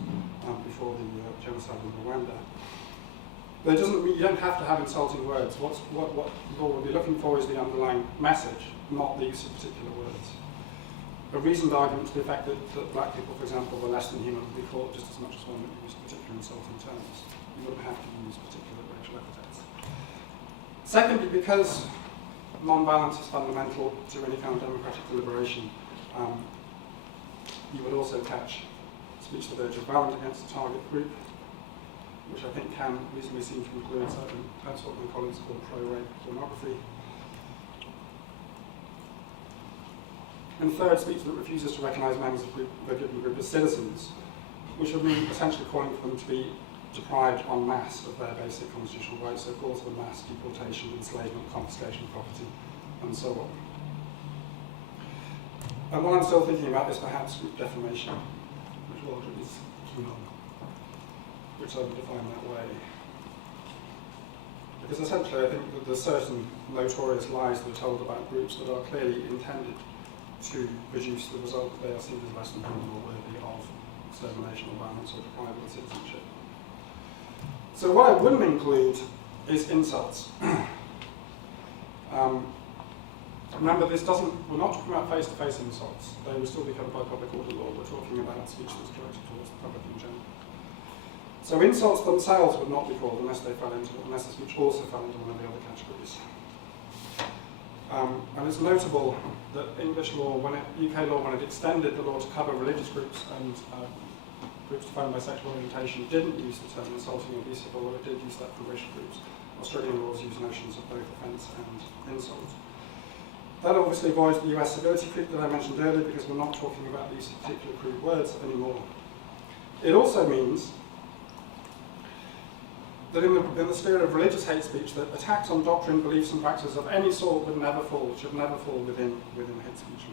before the genocide in Rwanda. But it doesn't mean you don't have to have insulting words. What law will be looking for is the underlying message, not the use of particular words. A reasoned argument to the effect that black people, for example, were less than human would be caught just as much as one that used particular insulting terms. You wouldn't have to use particular racial epithets. Secondly, because non-violence is fundamental to any kind of democratic deliberation, you would also catch speech that urges violence against the target group, which I think can reasonably seem to include certain, that's what my colleagues call pro-rape pornography. And third, speech that refuses to recognise members of a given group as citizens, which would mean essentially calling for them to be deprived en masse of their basic constitutional rights, so calls for mass deportation, enslavement, confiscation of property, and so on. And what I'm still thinking about is perhaps group defamation, which Waldron is keen on, which I would define that way. Because essentially I think that there's certain notorious lies that are told about groups that are clearly intended to produce the result that they are seen as less than human or worthy of extermination or violence or deprivation of citizenship. So what I wouldn't include is insults. Remember, we're not talking about face-to-face insults. They will still be covered by public order law. We're talking about speech that's directed towards the public in general. So insults themselves would not be called unless the speech also fell into one of the other categories. And it's notable that English law, UK law, when it extended the law to cover religious groups and groups defined by sexual orientation, didn't use the term insulting or abusive, although it did use that for racial groups. Australian laws use notions of both offence and insult. That obviously avoids the US civility creep that I mentioned earlier, because we're not talking about these particular crude words anymore. It also means that in the sphere of religious hate speech, that attacks on doctrine, beliefs and practices of any sort should never fall within hate speech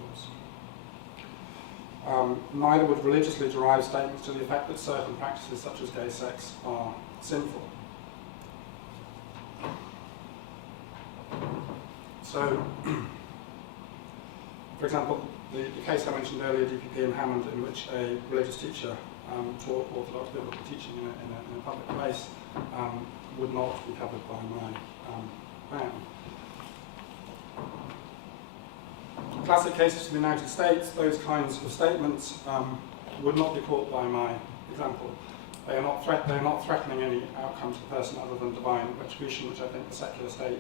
laws. Neither would religiously derived statements to the effect that certain practices such as gay sex are sinful. So, for example, the case I mentioned earlier, DPP in Hammond, in which a religious teacher taught Orthodox biblical teaching in a public place, would not be covered by my ban. Classic cases to the United States, those kinds of statements would not be caught by my example. They are not threatening any outcome to the person other than divine retribution, which I think the secular state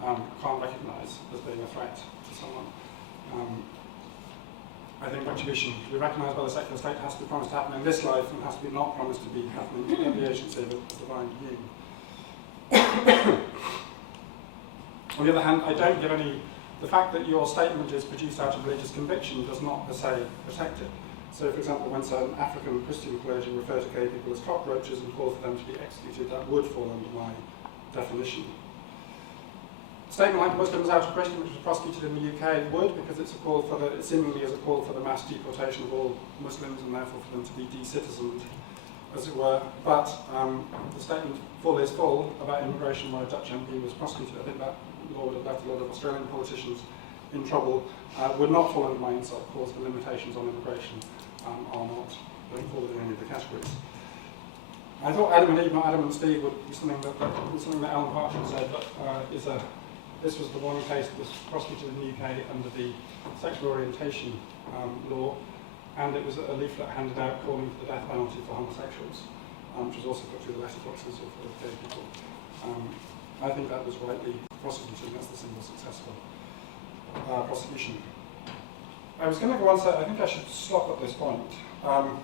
can't recognise as being a threat to someone. I think retribution, to be recognised by the secular state, has to be promised to happen in this life and has to be not promised to be happening in the agency of a divine being. On the other hand, I don't give any, the fact that your statement is produced out of religious conviction does not per se protect it. So, for example, when certain African Christian clergy refer to gay people as cockroaches and call for them to be executed, that would fall under my definition. A statement like Muslims out of Britain, which was prosecuted in the UK, would, because it's a call for the, it seemingly is a call for the mass deportation of all Muslims and therefore for them to be de-citizened, as it were. But the statement full is full about immigration where a Dutch MP was prosecuted. I think that law would have left a lot of Australian politicians in trouble. Would not fall under my insult clause. The limitations on immigration are not going forward in any of the categories. I thought Adam and Eve, not Adam and Steve, would be something that Alan Hart said, but this was the one case that was prosecuted in the UK under the sexual orientation law, and it was a leaflet handed out calling for the death penalty for homosexuals, which was also put through the letterboxes of gay people. I think that was rightly prosecuted, and that's the single successful prosecution. I was going to go on, so I think I should stop at this point, and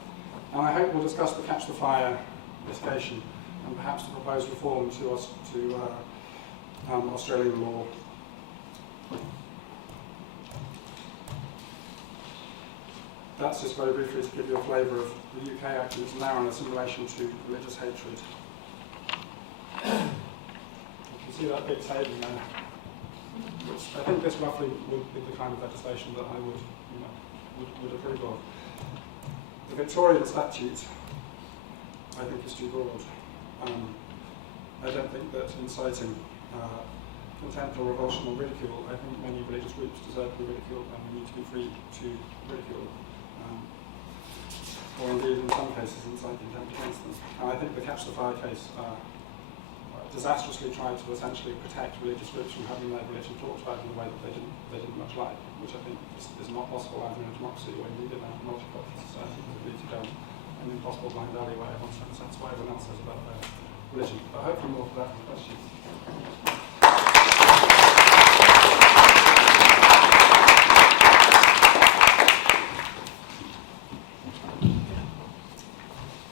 I hope we'll discuss the Catch the Fire litigation and perhaps the proposed reform to Australian law. That's just very briefly to give you a flavour of the UK actions now in relation to religious hatred. You can see that big saving there, which I think this roughly would be the kind of legislation that I would approve of. The Victorian statute, I think, is too broad. I don't think that inciting contempt or revulsion or ridicule, I think many religious groups deserve to be ridiculed and we need to be free to ridicule. Or indeed, in some cases, incite contempt against them. And I think the Catch the Fire case disastrously tried to essentially protect religious groups from having their religion talked about in a way that they didn't much like, which I think is not possible either in a democracy or indeed in a multicultural society that leads to an impossible blind alley where everyone says what everyone else says about their religion. But hopefully more for that in questions.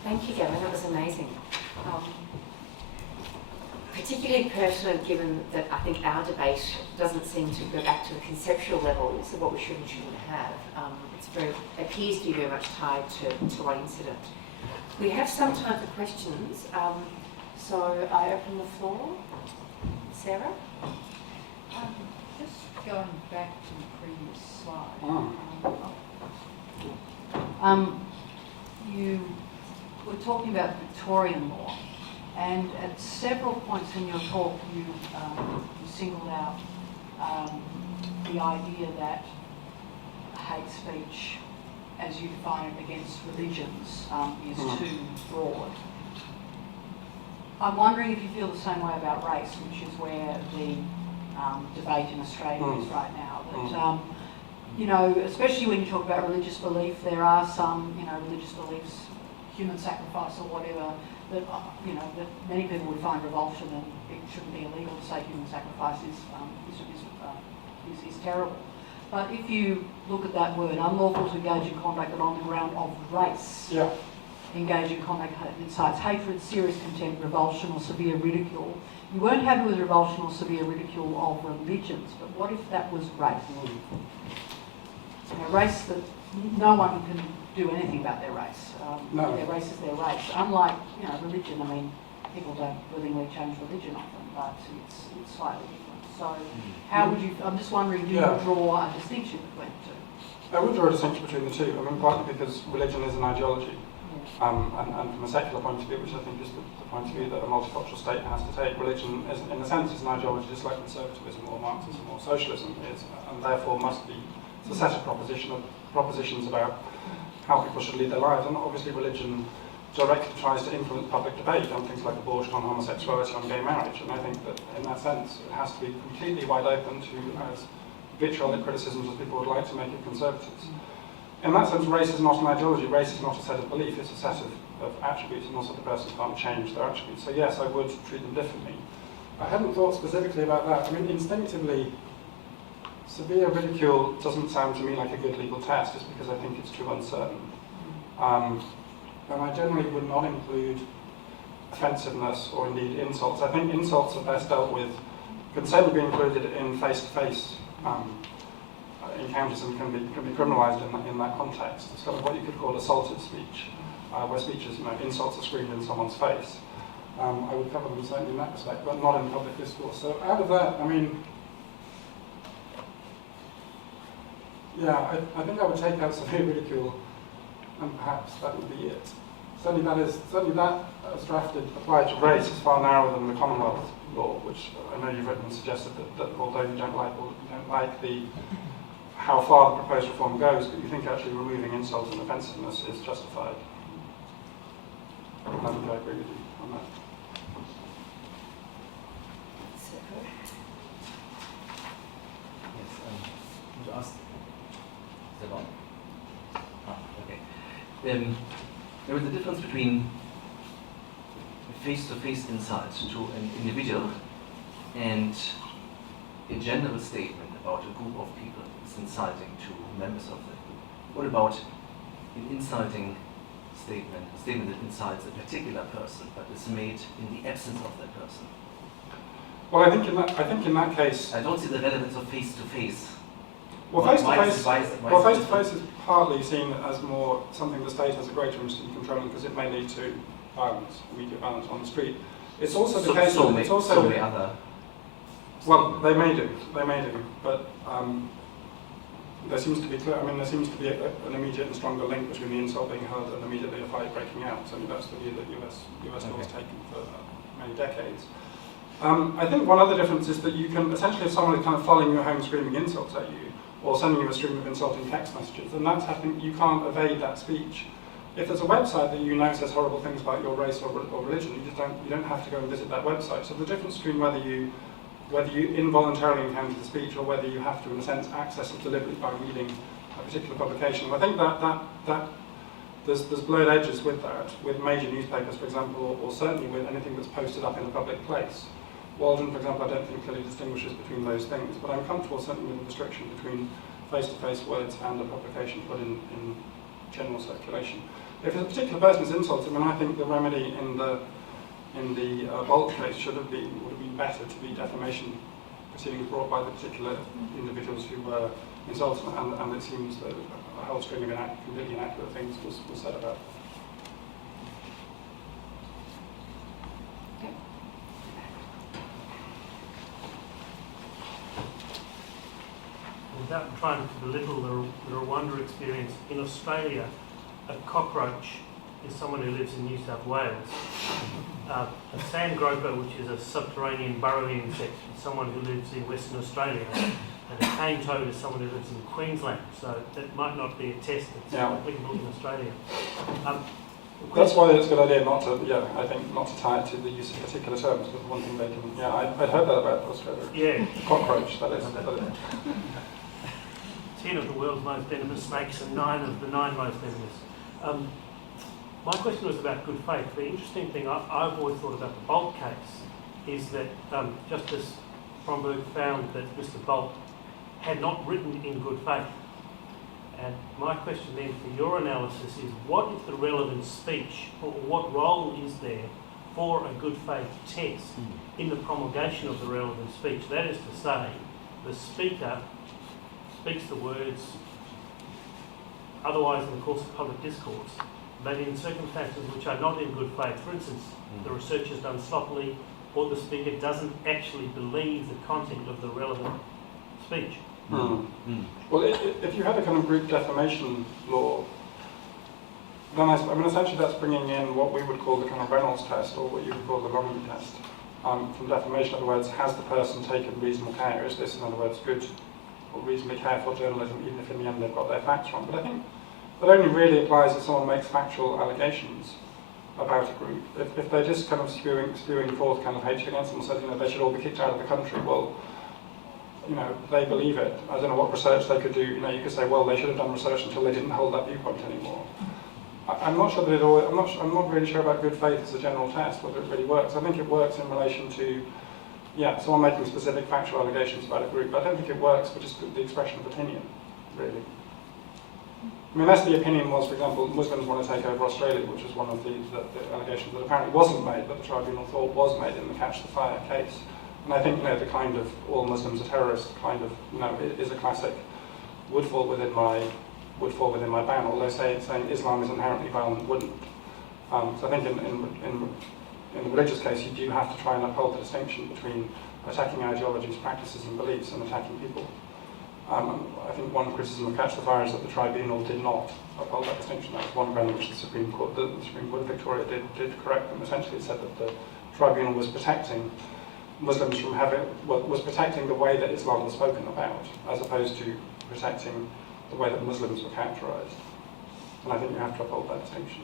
Thank you, Gavin. That was amazing. Particularly pertinent, given that I think our debate doesn't seem to go back to the conceptual levels of what we should and shouldn't have. It appears to be very much tied to one incident. We have some time for questions, so I open the floor. Sarah? Just going back to the previous slide. You were talking about Victorian law, and at several points in your talk you singled out the idea that hate speech, as you define it, against religions is too broad. I'm wondering if you feel the same way about race, which is where the debate in Australia is right now. That you know, especially when you talk about religious belief, there are some, you know, religious beliefs, human sacrifice or whatever, that that many people would find revulsion, and it shouldn't be illegal to say human sacrifice is terrible. But if you look at that word, unlawful to engage in conduct that on the ground of race, engage in conduct that incites hatred, serious contempt, revulsion or severe ridicule. You weren't happy with revulsion or severe ridicule of religions, but what if that was race? A race that no one can do anything about their race. Their race is their race. Unlike, religion, I mean, people don't willingly change religion often, but it's slightly different. So how would you, I'm just wondering, do you draw a distinction between the two? I would draw a distinction between the two. I mean, partly because religion is an ideology. And from a secular point of view, which I think is the point of view that a multicultural state has to take, religion, is, in a sense, is an ideology just like conservatism or Marxism or socialism is, and therefore must be a set of propositions about how people should lead their lives. And obviously religion directly tries to influence public debate on things like abortion, on homosexuality, on gay marriage. And I think that in that sense, it has to be completely wide open to as vitriolic criticisms as people would like to make of conservatives. In that sense, race is not an ideology. Race is not a set of belief. It's a set of attributes, and also the person can't change their attributes. So yes, I would treat them differently. I hadn't thought specifically about that. I mean, instinctively, severe ridicule doesn't sound to me like a good legal test, just because I think it's too uncertain. And I generally would not include offensiveness or indeed insults. I think insults are best dealt with, can certainly be included in face-to-face encounters and can be criminalised in that context. It's kind of what you could call assaultive speech, where speech is, insults are screamed in someone's face. I would cover them certainly in that respect, but not in public discourse. So out of that, I think I would take out severe ridicule, and perhaps that would be it. Certainly that as drafted applied to race is far narrower than the Commonwealth law, which I know you've written and suggested that although you don't like the how far the proposed reform goes, but you think actually removing insult and offensiveness is justified. I think I agree with you on that. Yes, to ask. Is that on? Okay. There is a difference between face-to-face insight to an individual and a general statement about a group of people is inciting to members of that group. What about an inciting statement, a statement that incites a particular person but is made in the absence of that person? Well, I think in that case, I don't see the relevance of face-to-face. Well, face-to-face is partly seen as more something the state has a greater interest in controlling because it may lead to violence, immediate violence on the street. It's also the case that it's also so many other. Well, they may do, but there seems to be an immediate and stronger link between the insult being heard and immediately a fight breaking out. So that's the view that US law has taken for many decades. I think one other difference is that you can essentially have someone kind of following you home screaming insults at you, or sending you a stream of insulting text messages, and that's happening. You can't evade that speech. If there's a website that you know says horrible things about your race or religion, you don't have to go and visit that website. So the difference between whether you involuntarily encounter the speech or whether you have to, in a sense, access it deliberately by reading a particular publication. I think that there's blurred edges with that, with major newspapers, for example, or certainly with anything that's posted up in a public place. Walden, for example, I don't think clearly distinguishes between those things, but I'm comfortable certainly with the distinction between face-to-face words and a publication put in general circulation. If a particular person is insulted, I think the remedy in the Bolt case would have been better to be defamation proceedings brought by the particular individuals who were insulted, and it seems that a whole string of completely inaccurate things was said about them. Without trying to belittle the Rwanda experience, in Australia, a cockroach is someone who lives in New South Wales. A sand groper, which is a subterranean burrowing insect, is someone who lives in Western Australia. And a cane toad is someone who lives in Queensland. So that might not be a test that's applicable in Australia. That's why it's a good idea not to tie it to the use of particular terms, but one thing they can, I'd heard that about Australia. Yeah. Cockroach, that is. 10 of the world's most venomous snakes and 9 of the 9 most venomous. My question was about good faith. The interesting thing I've always thought about the Bolt case is that Justice Bromberg found that Mr. Bolt had not written in good faith. And my question then for your analysis is, what is the relevant speech, or what role is there for a good faith test in the promulgation of the relevant speech? That is to say, the speaker speaks the words otherwise in the course of public discourse, but in circumstances which are not in good faith. For instance, the research is done sloppily, or the speaker doesn't actually believe the content of the relevant speech. Well, if you had a kind of group defamation law, then essentially that's bringing in what we would call the kind of Reynolds test, or what you would call the Longley test. From defamation, in other words, has the person taken reasonable care? Is this, in other words, good or reasonably careful journalism, even if in the end they've got their facts wrong? But I think that only really applies if someone makes factual allegations about a group. If they're just kind of spewing forth kind of hatred against them, says they should all be kicked out of the country, well, they believe it. I don't know what research they could do. You could say, well, they should have done research until they didn't hold that viewpoint anymore. I'm not sure that it all. I'm not really sure about good faith as a general test, whether it really works. I think it works in relation to, someone making specific factual allegations about a group. But I don't think it works for just the expression of opinion, really. Unless the opinion was, for example, Muslims want to take over Australia, which was one of the allegations that apparently wasn't made, but the tribunal thought was made in the Catch the Fire case. And I think, the kind of all Muslims are terrorists kind of, is a classic, would fall within my ban, although saying Islam is inherently violent wouldn't. So I think in the religious case, you do have to try and uphold the distinction between attacking ideologies, practices and beliefs and attacking people. I think one criticism of Catch the Fire is that the tribunal did not uphold that distinction. That was one ground in which the Supreme Court of Victoria did correct them. Essentially it said that the tribunal was protecting Muslims from was protecting the way that Islam was spoken about, as opposed to protecting the way that Muslims were characterised. And I think you have to uphold that distinction.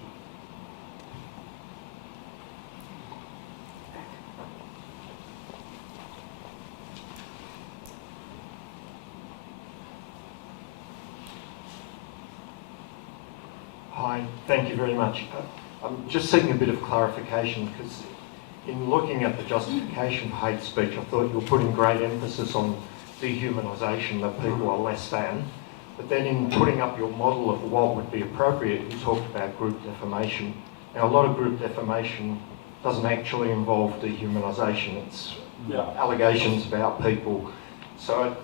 Hi, thank you very much. I'm just seeking a bit of clarification because in looking at the justification for hate speech, I thought you were putting great emphasis on dehumanisation, that people are less than. But then in putting up your model of what would be appropriate, you talked about group defamation. Now, a lot of group defamation doesn't actually involve dehumanisation. It's allegations about people. So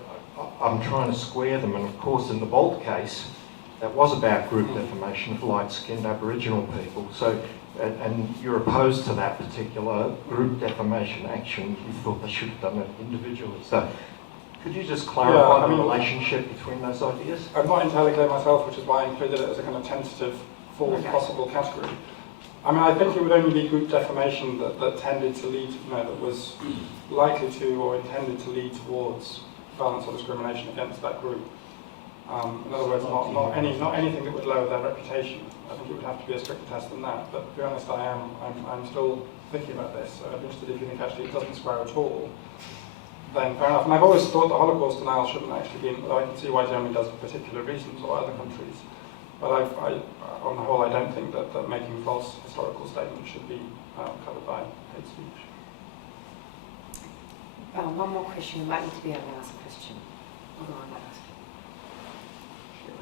I'm trying to square them. And of course, in the Bolt case, that was about group defamation of light-skinned Aboriginal people. So, and you're opposed to that particular group defamation action. You thought they should have done it individually. So, could you just clarify the relationship between those ideas? I'm not entirely clear myself, which is why I included it as a kind of tentative fourth possible category. I mean, I think it would only be group defamation that tended to lead, that was likely to or intended to lead towards violence or discrimination against that group. In other words, not anything that would lower their reputation. I think it would have to be a stricter test than that. But to be honest, I'm still thinking about this. So I'd be interested if you think actually it doesn't square at all. Then fair enough. And I've always thought that Holocaust denial shouldn't actually be. I can see why Germany does for particular reasons or other countries. But on the whole, I don't think that making false historical statements should be covered by hate speech. One more question. We might need to be able to ask a question.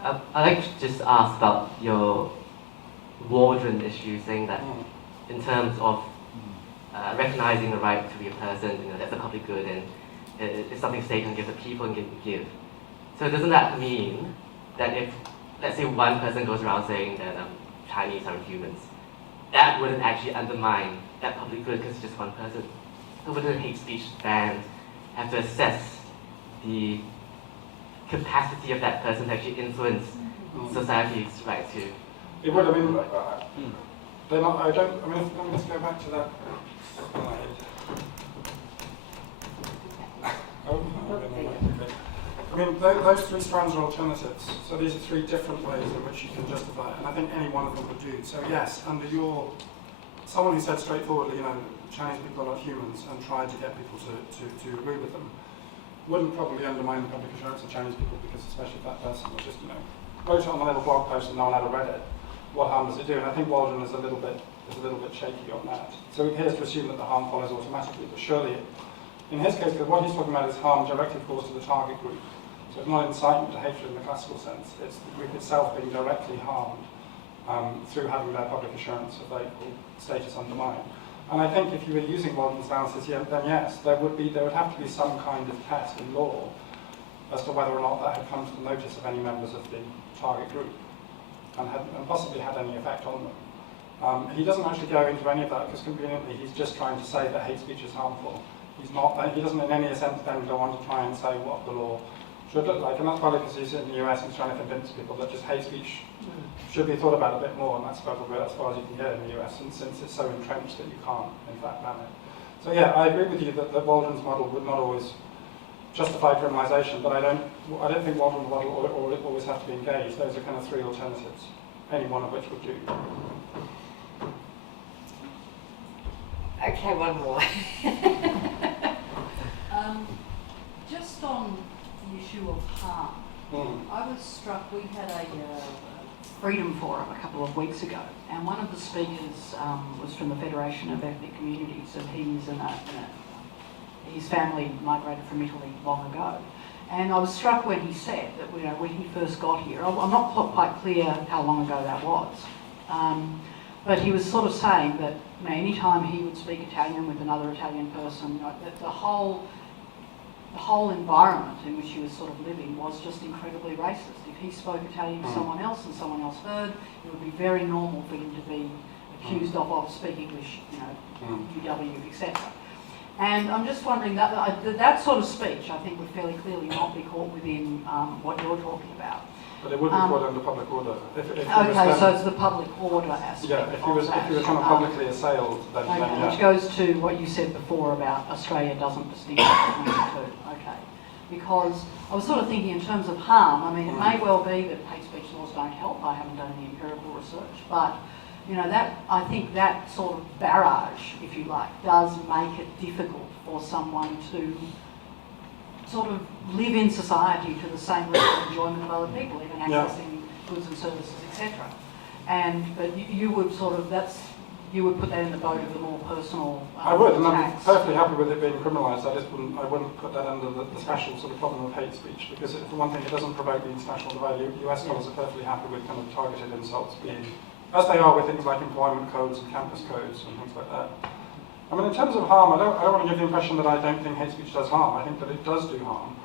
I'd like to just ask about your Waldron issue, saying that in terms of recognizing the right to be a person, that's a public good, and it's something state can give the people and give. So doesn't that mean that if, let's say, one person goes around saying that Chinese are humans, that wouldn't actually undermine that public good because it's just one person? So wouldn't a hate speech ban have to assess the capacity of that person to actually influence society's right to? It would. I mean, they're not. I don't. I mean, let me just go back to that slide. I mean, those three strands are alternatives. So these are three different ways in which you can justify it, and I think any one of them would do. So yes, under someone who said straightforwardly, Chinese people are not humans, and tried to get people to agree with them, wouldn't probably undermine the public assurance of Chinese people, because especially if that person was just, wrote it on a little blog post and no one ever read it, what harm does it do? And I think Waldron is a little bit shaky on that. So he appears to assume that the harm follows automatically, but surely, in his case, because what he's talking about is harm directly caused to the target group. So it's not incitement to hatred in the classical sense, it's the group itself being directly harmed through having their public assurance of their status undermined. And I think if you were using Waldron's analysis, then yes, there would have to be some kind of test in law as to whether or not that had come to the notice of any members of the target group and possibly had any effect on them. He doesn't actually go into any of that because conveniently he's just trying to say that hate speech is harmful. He doesn't in any sense then go on to try and say what the law should look like, and that's probably because he's in the US and he's trying to convince people that just hate speech should be thought about a bit more, and that's probably as far as you can get in the US, and since it's so entrenched that you can't, in fact, ban it. So yeah, I agree with you that Waldron's model would not always justify criminalisation, but I don't think Waldron's model always have to be engaged. Those are kind of three alternatives, any one of which would do. Okay, one more. Just on the issue of harm, I was struck, we had a Freedom Forum a couple of weeks ago, and one of the speakers was from the Federation of Ethnic Communities, and his family migrated from Italy long ago. And I was struck when he said that when he first got here, I'm not quite clear how long ago that was, But he was sort of saying that any time he would speak Italian with another Italian person, that the whole environment in which he was sort of living was just incredibly racist. If he spoke Italian to someone else and someone else heard, it would be very normal for him to be accused of speak English, UW, etc. And I'm just wondering that sort of speech, I think, would fairly clearly not be caught within what you're talking about. But it would be caught under public order. Okay, so it's the public order aspect. Yeah, if he was kind of publicly assailed, then yeah. Which goes to what you said before about Australia doesn't distinguish between the two. Okay, because I was sort of thinking in terms of harm. I mean, it may well be that hate speech laws don't help. I haven't done any empirical research, but I think that sort of barrage, if you like, does make it difficult for someone to sort of live in society to the same level of enjoyment of other people, even accessing goods and services, etc. But you would you would put that in the boat of the more personal I would, and I'm attacks. perfectly happy with it being criminalised. I wouldn't put that under the special sort of problem of hate speech, because for one thing, it doesn't provoke the international divide. US scholars are perfectly happy with kind of targeted insults being, as they are with things like employment codes and campus codes and things like that. I mean, in terms of harm, I don't want to give the impression that I don't think hate speech does harm. I think that it does do harm.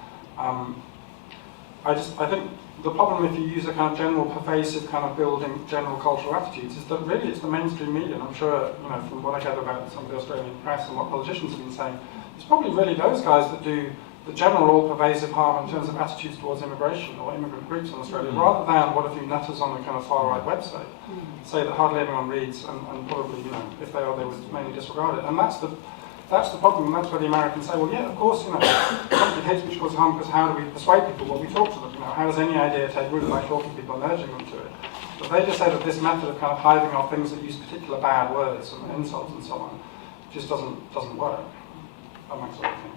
I think the problem if you use a kind of general pervasive kind of building general cultural attitudes is that really it's the mainstream media, and I'm sure, from what I gather about some of the Australian press and what politicians have been saying, it's probably really those guys that do the general all-pervasive harm in terms of attitudes towards immigration or immigrant groups in Australia, rather than what a few nutters on a kind of far-right website say that hardly anyone reads, and probably, if they are, they would mainly disregard it. And that's the problem, and that's where the Americans say, well, yeah, of course, hate speech causes harm, because how do we persuade people? Well, we talk to them, how does any idea take root by talking to people and urging them to it? But they just say that this method of kind of hiving off things that use particular bad words and insults and so on just doesn't work, amongst other things.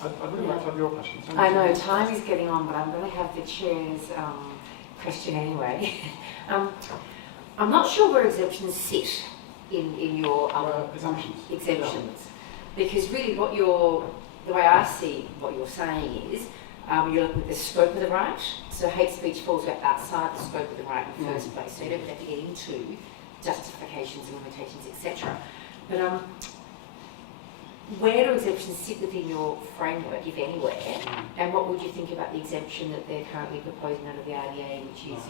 I'd really like to have your questions. I know, time is getting on, but I'm going to have the chair's question anyway. I'm not sure where exemptions sit in your exemptions. Because really the way I see what you're saying is, you're looking at the scope of the right. So hate speech falls outside the scope of the right in the first place, so you don't have to get into justifications and limitations, etc. But where do exemptions sit within your framework, if anywhere? And what would you think about the exemption that they're currently proposing under the IDA, which is,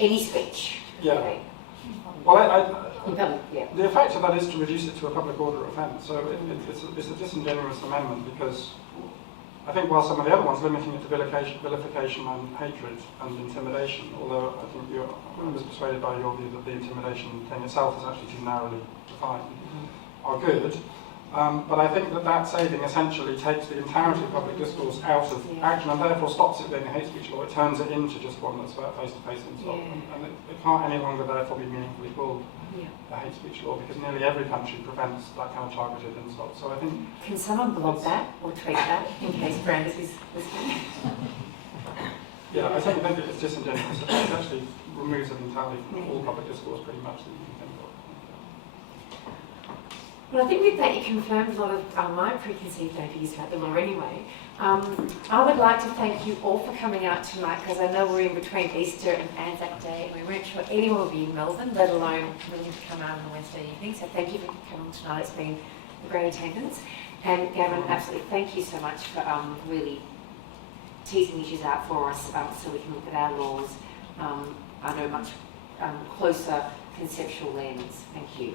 any speech? Yeah. Okay. Well, Yeah. the effect of that is to reduce it to a public order offence. So it's a disingenuous amendment, because I think while some of the other ones limiting it to vilification and hatred and intimidation, although I think I was persuaded by your view that the intimidation thing itself is actually too narrowly defined, are good. But I think that saving essentially takes the entirety of public discourse out of action, and therefore stops it being a hate speech law. It turns it into just one that's about face-to-face insult. And it can't any longer therefore be meaningfully called a hate speech law, because nearly every country prevents that kind of targeted insult. So I think... Can someone blog that or tweet that in case Brandis is listening? Yeah, I think it's disingenuous. It actually removes it entirely from all public discourse pretty much that you can think of. Well, I think with that you confirmed a lot of my preconceived ideas about the law anyway. I would like to thank you all for coming out tonight, because I know we're in between Easter and Anzac Day, and we weren't sure anyone would be in Melbourne, let alone willing to come out on a Wednesday evening. So thank you for coming tonight. It's been a great attendance. And Gavin, absolutely thank you so much for really teasing issues out for us, so we can look at our laws under a much closer conceptual lens. Thank you.